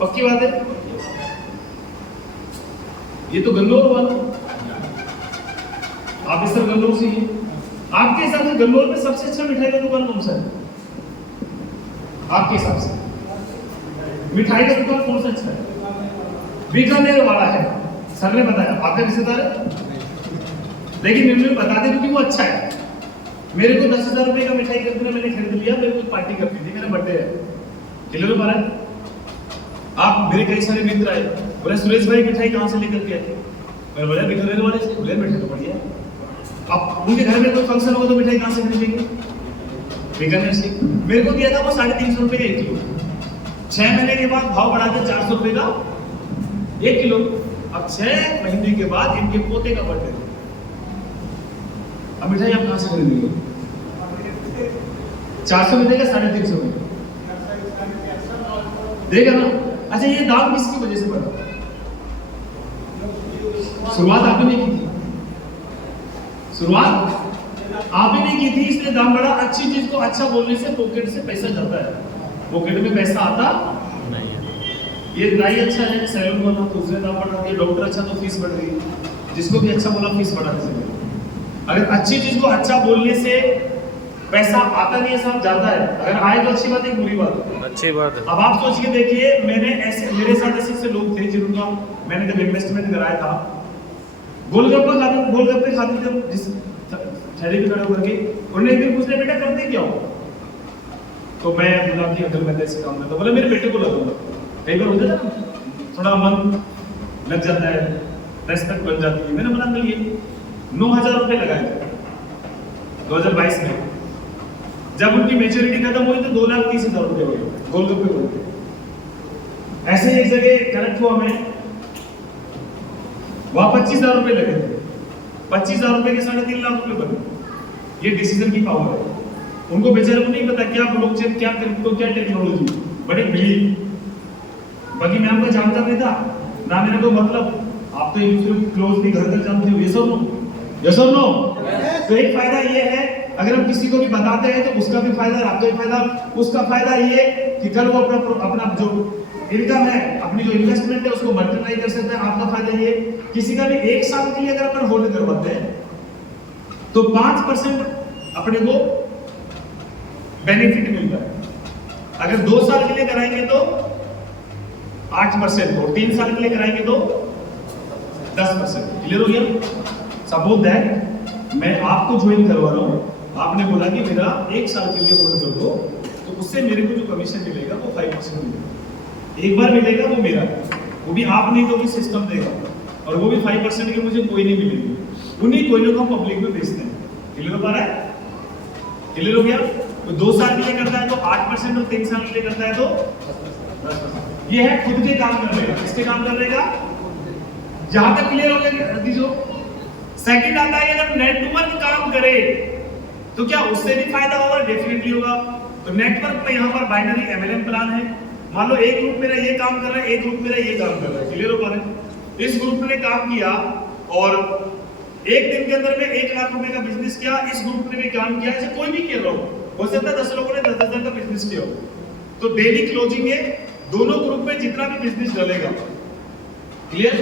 पक्की बात है। ये तो गन्नौर वाला, आप इस तरह गन्नौर से ही, आपके हिसाब से गन्नौर में सबसे अच्छा मिठाई का दुकान कौन सा है? आपके हिसाब से मिठाई का दुकान कौन सा अच्छा है? बीकानेर वाला है, सर ने बताया। आपके रिश्तेदार है, लेकिन इन्होंने बता दें क्योंकि वो अच्छा है। मेरे को 10,000 रुपए का मिठाई खरीदना, मैंने खरीद लिया। मेरे को पार्टी करनी थी, मेरा बर्थडे है। क्लियर हो पा रहा है? आप मेरे कई सारे मित्र आए, बोले सुरेश भाई मिठाई कहाँ से लेकर के आए? मैं बोला बीकानेर वाले से। बोले मिठाई तो बढ़िया है। अब उनके घर में कोई फंक्शन होगा तो मिठाई कहाँ से खरीदेंगे? बीकानेर से। मेरे को दिया था वो 350 रुपए का 1 किलो। 6 महीने के बाद भाव बढ़ा के 400 रुपए का 1 किलो। अब 6 महीने के बाद इनके पोते का बर्थडे, अब मिठाई आप कहाँ से खरीदेंगे? 400 में देगा, 350 में देगा ना? अच्छा ये दाम किसकी वजह से बढ़ा? शुरुआत आपने नहीं की थी, शुरुआत आपने नहीं की थी, इसलिए दाम बढ़ा। अच्छी चीज को अच्छा बोलने से पॉकेट से पैसा जाता है, पॉकेट में पैसा आता नहीं है। ये नाई अच्छा है, सैलून वाला तो उसने दाम बढ़ा दिया। डॉक्टर अच्छा तो फीस बढ़ गई। जिसको भी अच्छा बोला फीस बढ़ा दे। अगर अच्छी चीज को अच्छा बोलने से पैसा आता नहीं है, सब जाता है। अगर आए तो अच्छी बात है, बुरी बात है, अच्छी बात है। अब आप सोच के देखिए, मैंने ऐसे मेरे साथ ऐसे लोग थे जिनका मैंने जब इन्वेस्टमेंट कराया था, गोलगप्पे खाते थे जिस ठहरे पे खड़े होकर के, उन्होंने एक दिन पूछा, बेटा करते क्या हो? तो मैं बोला कि अगर मैं ऐसे काम करता, बोला मेरे बेटे को लगाऊंगा। कई बार होता है ना, थोड़ा मन लग जाता है, रेस्पेक्ट बन जाती है। मैंने बोला चलिए 9,000 रुपये लगाए 2022 में। जब उनकी मेच्योरिटी खत्म हुई तो 2,30,000 रुपये हो गए गोलगप्पे बोलते। ऐसे ही एक जगह कनेक्ट हुआ मैं, वहां 25,000 रुपये लगे थे। 25,000 रुपये के 3.5 लाख रुपये बने। ये डिसीजन की पावर है। उनको बेचारे को नहीं पता क्या ब्लॉकचेन, क्या क्रिप्टो, क्या टेक्नोलॉजी, बड़े बिलीव। बाकी मैं आपको जानता नहीं था ना, मेरे को मतलब आप तो एक दूसरे को क्लोजली घर तक जानते हो। यस और नो? यस और नो? तो एक फायदा ये है, अगर हम किसी को भी बताते हैं तो उसका भी फायदा, आपका भी फायदा। उसका फायदा ये कि कल वो अपना जो इनकम है, अपनी जो इन्वेस्टमेंट है, उसको मल्टीप्लाई कर सकते हैं। आपका फायदा ये, किसी का भी 1 साल के लिए अगर अपन होल्ड करवाते हैं तो 5% अपने को बेनिफिट मिलता है। अगर 2 साल के लिए कराएंगे तो 8%, और 3 साल के लिए कराएंगे तो 10%। क्लियर हो गया? सपोज दैट मैं आपको ज्वाइन करवा रहा हूं, आपने बोला कि मेरा 1 साल के लिए होल्ड कर दो, तो उससे मेरे को जो कमीशन मिलेगा वो 5% मिलेगा। एक बार मिलेगा वो मेरा, वो भी आप नहीं तो भी सिस्टम देगा, और वो भी 5% की मुझे कोई नहीं मिलेगी। उन्हीं कोइनों को हम पब्लिक में बेचते हैं। क्लियर हो पा रहा है? क्लियर हो गया? तो 2 साल के लिए करता है तो 8%, और 3 साल के लिए करता है तो 10%। ये है खुद के काम करने का। किसके काम करने का? जहां तक क्लियर हो गया? सेकंड आता है, अगर नेटवर्क काम करे तो क्या उससे भी फायदा होगा? डेफिनेटली होगा। तो नेटवर्क में यहाँ पर बाइनरी MLM प्लान है। मान लो एक ग्रुप मेरा ये काम कर रहा है, एक ग्रुप मेरा ये काम कर रहा है। क्लियर हो पा रहा है? इस ग्रुप ने काम किया और एक दिन के अंदर में 1 लाख रुपए का बिजनेस किया। इस ग्रुप ने भी काम किया, ऐसे कोई भी किया हो सकता है 10 लोगों ने 10,000 का बिजनेस किया हो। तो डेली क्लोजिंग है, दोनों ग्रुप में जितना भी बिजनेस डलेगा, क्लियर,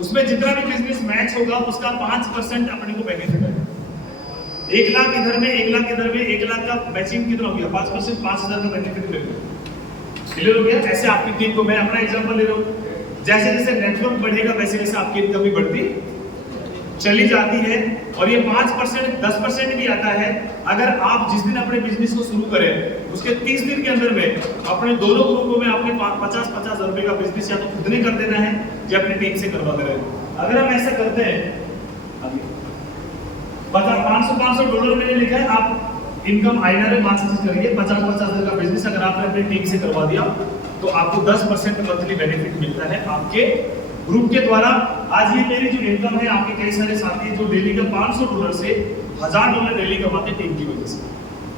उसमें जितना भी बिजनेस मैच होगा उसका 5% अपने को बेनिफिट है। 1 लाख इधर में, 1 लाख इधर में, 1 लाख का मैचिंग कितना हो गया? 5%, 5,000 का बेनिफिट मिलेगा। क्लियर हो गया? ऐसे आपकी टीम को, मैं अपना एग्जांपल ले रहा हूं, जैसे जैसे नेटवर्क बढ़ेगा वैसे वैसे आपकी इनकम भी बढ़ती चली जाती है। और ये 5%, 10% भी आता है। अगर आप जिस दिन अपने बिजनेस को शुरू करें उसके 30 दिन के अंदर में अपने दोनों ग्रुपों में आपने 50-50 रुपए का बिजनेस या तो खुद ने कर देना है या अपनी टीम से करवा दे रहे हैं। अगर हम ऐसा करते हैं, $500 मैंने लिखा है, आप इनकम आईना में 5 करिए, 50-50 का बिजनेस अगर आपने अपनी टीम से करवा दिया तो आपको 10% मंथली बेनिफिट मिलता है आपके ग्रुप के द्वारा। आज ये मेरी जो इनकम है, आपके कई सारे साथी जो डेली का $500 से $1,000 डेली कमाते हैं टीम की वजह से।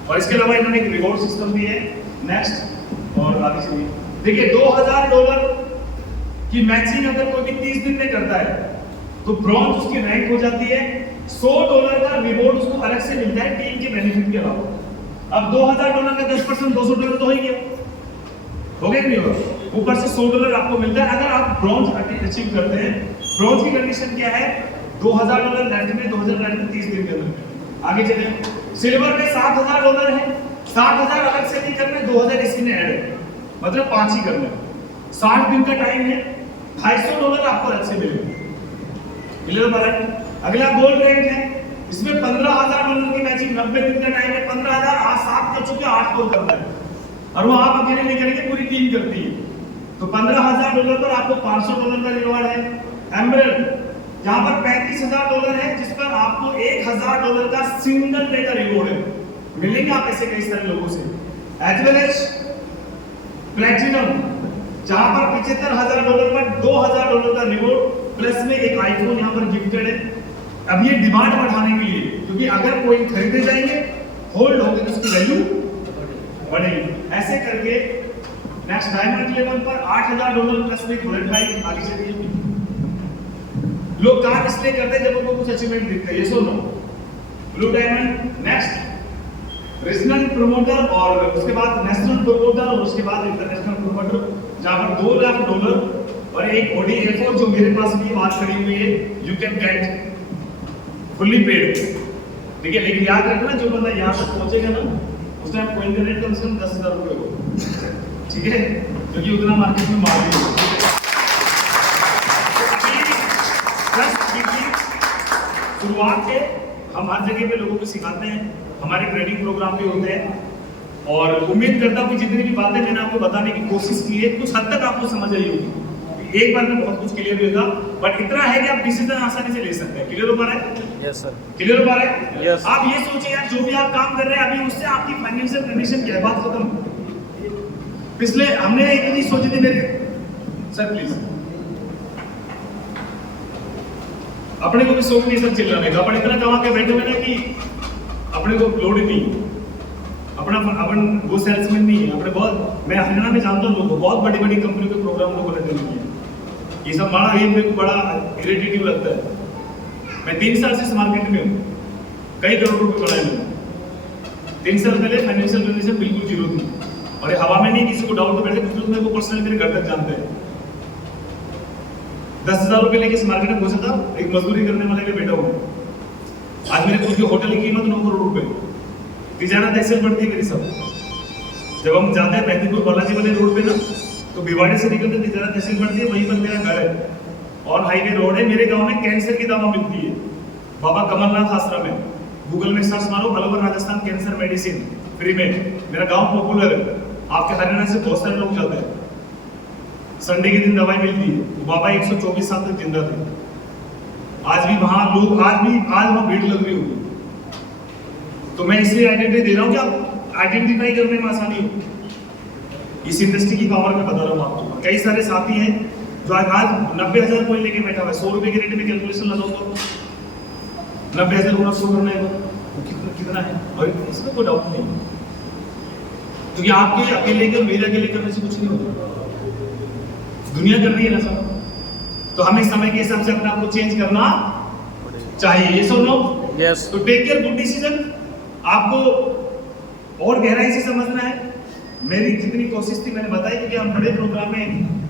और इसके अलावा इन्होंने एक रिवॉर्ड सिस्टम भी है। नेक्स्ट और आगे चलिए, देखिए $2,000 की मैचिंग अगर कोई भी 30 दिन में करता है तो ब्रॉन्ज उसकी रैंक हो जाती है। $100 का रिवॉर्ड उसको अलग से मिलता है टीम के बेनिफिट के अलावा। अब $2,000 का 10% $200 तो हो ही गया, हो गया नहीं होगा? ऊपर से $100 आपको मिलता है अगर आप ब्रॉन्ज अचीव करते हैं। ब्रॉन्ज की कंडीशन क्या है? $2,000 लेफ्ट में, 2,000 राइट में, 30 दिन के अंदर। आगे चलिए, सिल्वर में $7,000 है। 60,000 अलग से नहीं करने, 2,000 इसी में ऐड है, मतलब 5 ही करने। 60 दिन का टाइम है, $250 आपको अलग से मिलेगा। क्लियर हो रहा है? अगला गोल्ड रैंक है, इसमें $15,000 की मैचिंग, 90 दिन का टाइम है। 15,000 आज 7 कर चुके, 8 और करना है, और वो आप अकेले नहीं करेंगे, पूरी टीम करती है। तो $15,000 पर आपको $500 का रिवॉर्ड है। एमरल्ड जहां पर $35,000 है, जिस पर आपको $1,000 का सिंगल डे का रिवॉर्ड है। मिलेंगे आप ऐसे कई सारे लोगों से। एज वेल एज प्लैटिनम जहां पर $75,000 पर $2,000 का रिवॉर्ड प्लस में एक आईफोन यहां पर गिफ्टेड है। अब ये डिमांड बढ़ाने के लिए, क्योंकि अगर कोई खरीदे जाएंगे, होल्ड होंगे तो उसकी वैल्यू बढ़ेगी। ऐसे करके नेक्स्ट डायमंड लेवल पर $8,000 प्लस में बुलेट बाइक। आगे चलिए, लोग काम इसलिए करते हैं जब उनको कुछ अचीवमेंट दिखता है, ये so no. Blue diamond, next regional promoter, और उसके बाद नेशनल प्रमोटर, और उसके बाद इंटरनेशनल प्रमोटर, जहां पर $2 लाख और एक Audi A4 जो मेरे पास भी बात करी हुई है, you can get fully paid. देखिए लेकिन याद रखना, जो बंदा यहाँ तक पहुंचेगा ना उस टाइम कोइन का रेट कम से कम 10,000 रुपये हो, ठीक है, क्योंकि उतना मार्केट में माल नहीं है। शुरुआत के हम हर जगह पे लोगों को सिखाते हैं, हमारे ट्रेनिंग प्रोग्राम भी होते हैं, और उम्मीद करता हूँ कि जितनी भी बातें मैंने आपको बताने की कोशिश की है कुछ हद तक आपको समझ आई होगी। एक बार में बहुत कुछ क्लियर भी होगा, बट इतना है कि आप डिसीजन आसानी से ले सकते हैं। क्लियर हो पा रहा है? Yes sir. क्लियर हो पा रहा है? यस। आप ये सोचिए यार, जो भी आप काम कर रहे हैं अभी उससे आपकी फाइनेंशियल कंडीशन क्या है, बात खत्म। पिछले हमने एक चीज सोची थी मेरे सर, प्लीज अपने को भी शौक नहीं सब चिल्लाने का, अपन इतना कमा के बैठे हुए ना कि अपने को लोड ही नहीं, अपन वो सेल्समैन नहीं है अपने। बहुत मैं हरियाणा में जानता हूँ लोगों, बहुत बड़ी बड़ी कंपनियों के प्रोग्राम लोगों ने अटेंड किए, ये सब बड़ा, ये मेरे को बड़ा इरिटेटिव लगता है। मैं 3 साल से इस मार्केट में हूँ, कई करोड़ रुपए बनाए मैंने। 3 साल पहले फाइनेंशियल कंडीशन बिल्कुल जीरो थी, और ये हवा में नहीं, किसी को डाउट तो बैठे, कुछ लोग मेरे को पर्सनली मेरे घर तक जानते हैं। 10,000 रुपए लेके इस मार्केट में पहुंचा था, एक मजदूरी करने वाले का बेटा हूँ। आज मेरे खुद के होटल की कीमत 9 करोड़ रुपए, तिजारा तहसील पड़ती है मेरी सब। जब हम जाते हैं मेहंदीपुर बालाजी वाले रोड पे ना, तो भिवाड़ी से निकलते तिजारा तहसील पड़ती है, वहीं पर मेरा घर है, और हाईवे रोड है। मेरे गांव में कैंसर की दवा मिलती है, बाबा कमलनाथ आश्रम है, गूगल में सर्च मारो Alwar Rajasthan cancer medicine free में। मेरा गांव पॉपुलर है, आपके हरियाणा से बहुत सारे लोग जाते हैं, संडे के दिन दवाई मिलती है। तो बाबा 124 साल तक जिंदा थे, आज भी वहां लोग, आज वहां भीड़ लग रही होगी। तो मैं इसलिए आइडेंटिटी दे रहा हूँ कि आप आइडेंटिफाई करने में आसानी हो। इस इंडस्ट्री की पावर में बता रहा हूँ आपको। कई सारे साथी हैं जो आज 90,000 कोई लेके बैठा हुआ है, 100 रुपए के रेट में कैलकुलेशन लगाओ तो 90,000 गुना 100 करना है तो कितना है, और इसमें कोई डाउट नहीं, क्योंकि आपके अकेले के मेरे अकेले करने से कुछ नहीं होता, दुनिया कर रही है ना सब। तो हमें समय के हिसाब से अपने आप को चेंज करना चाहिए, ये सुनो। यस। तो टेक केयर, गुड डिसीजन। आपको और गहराई से समझना है, मेरी जितनी कोशिश थी मैंने बताई, क्योंकि हम बड़े प्रोग्राम में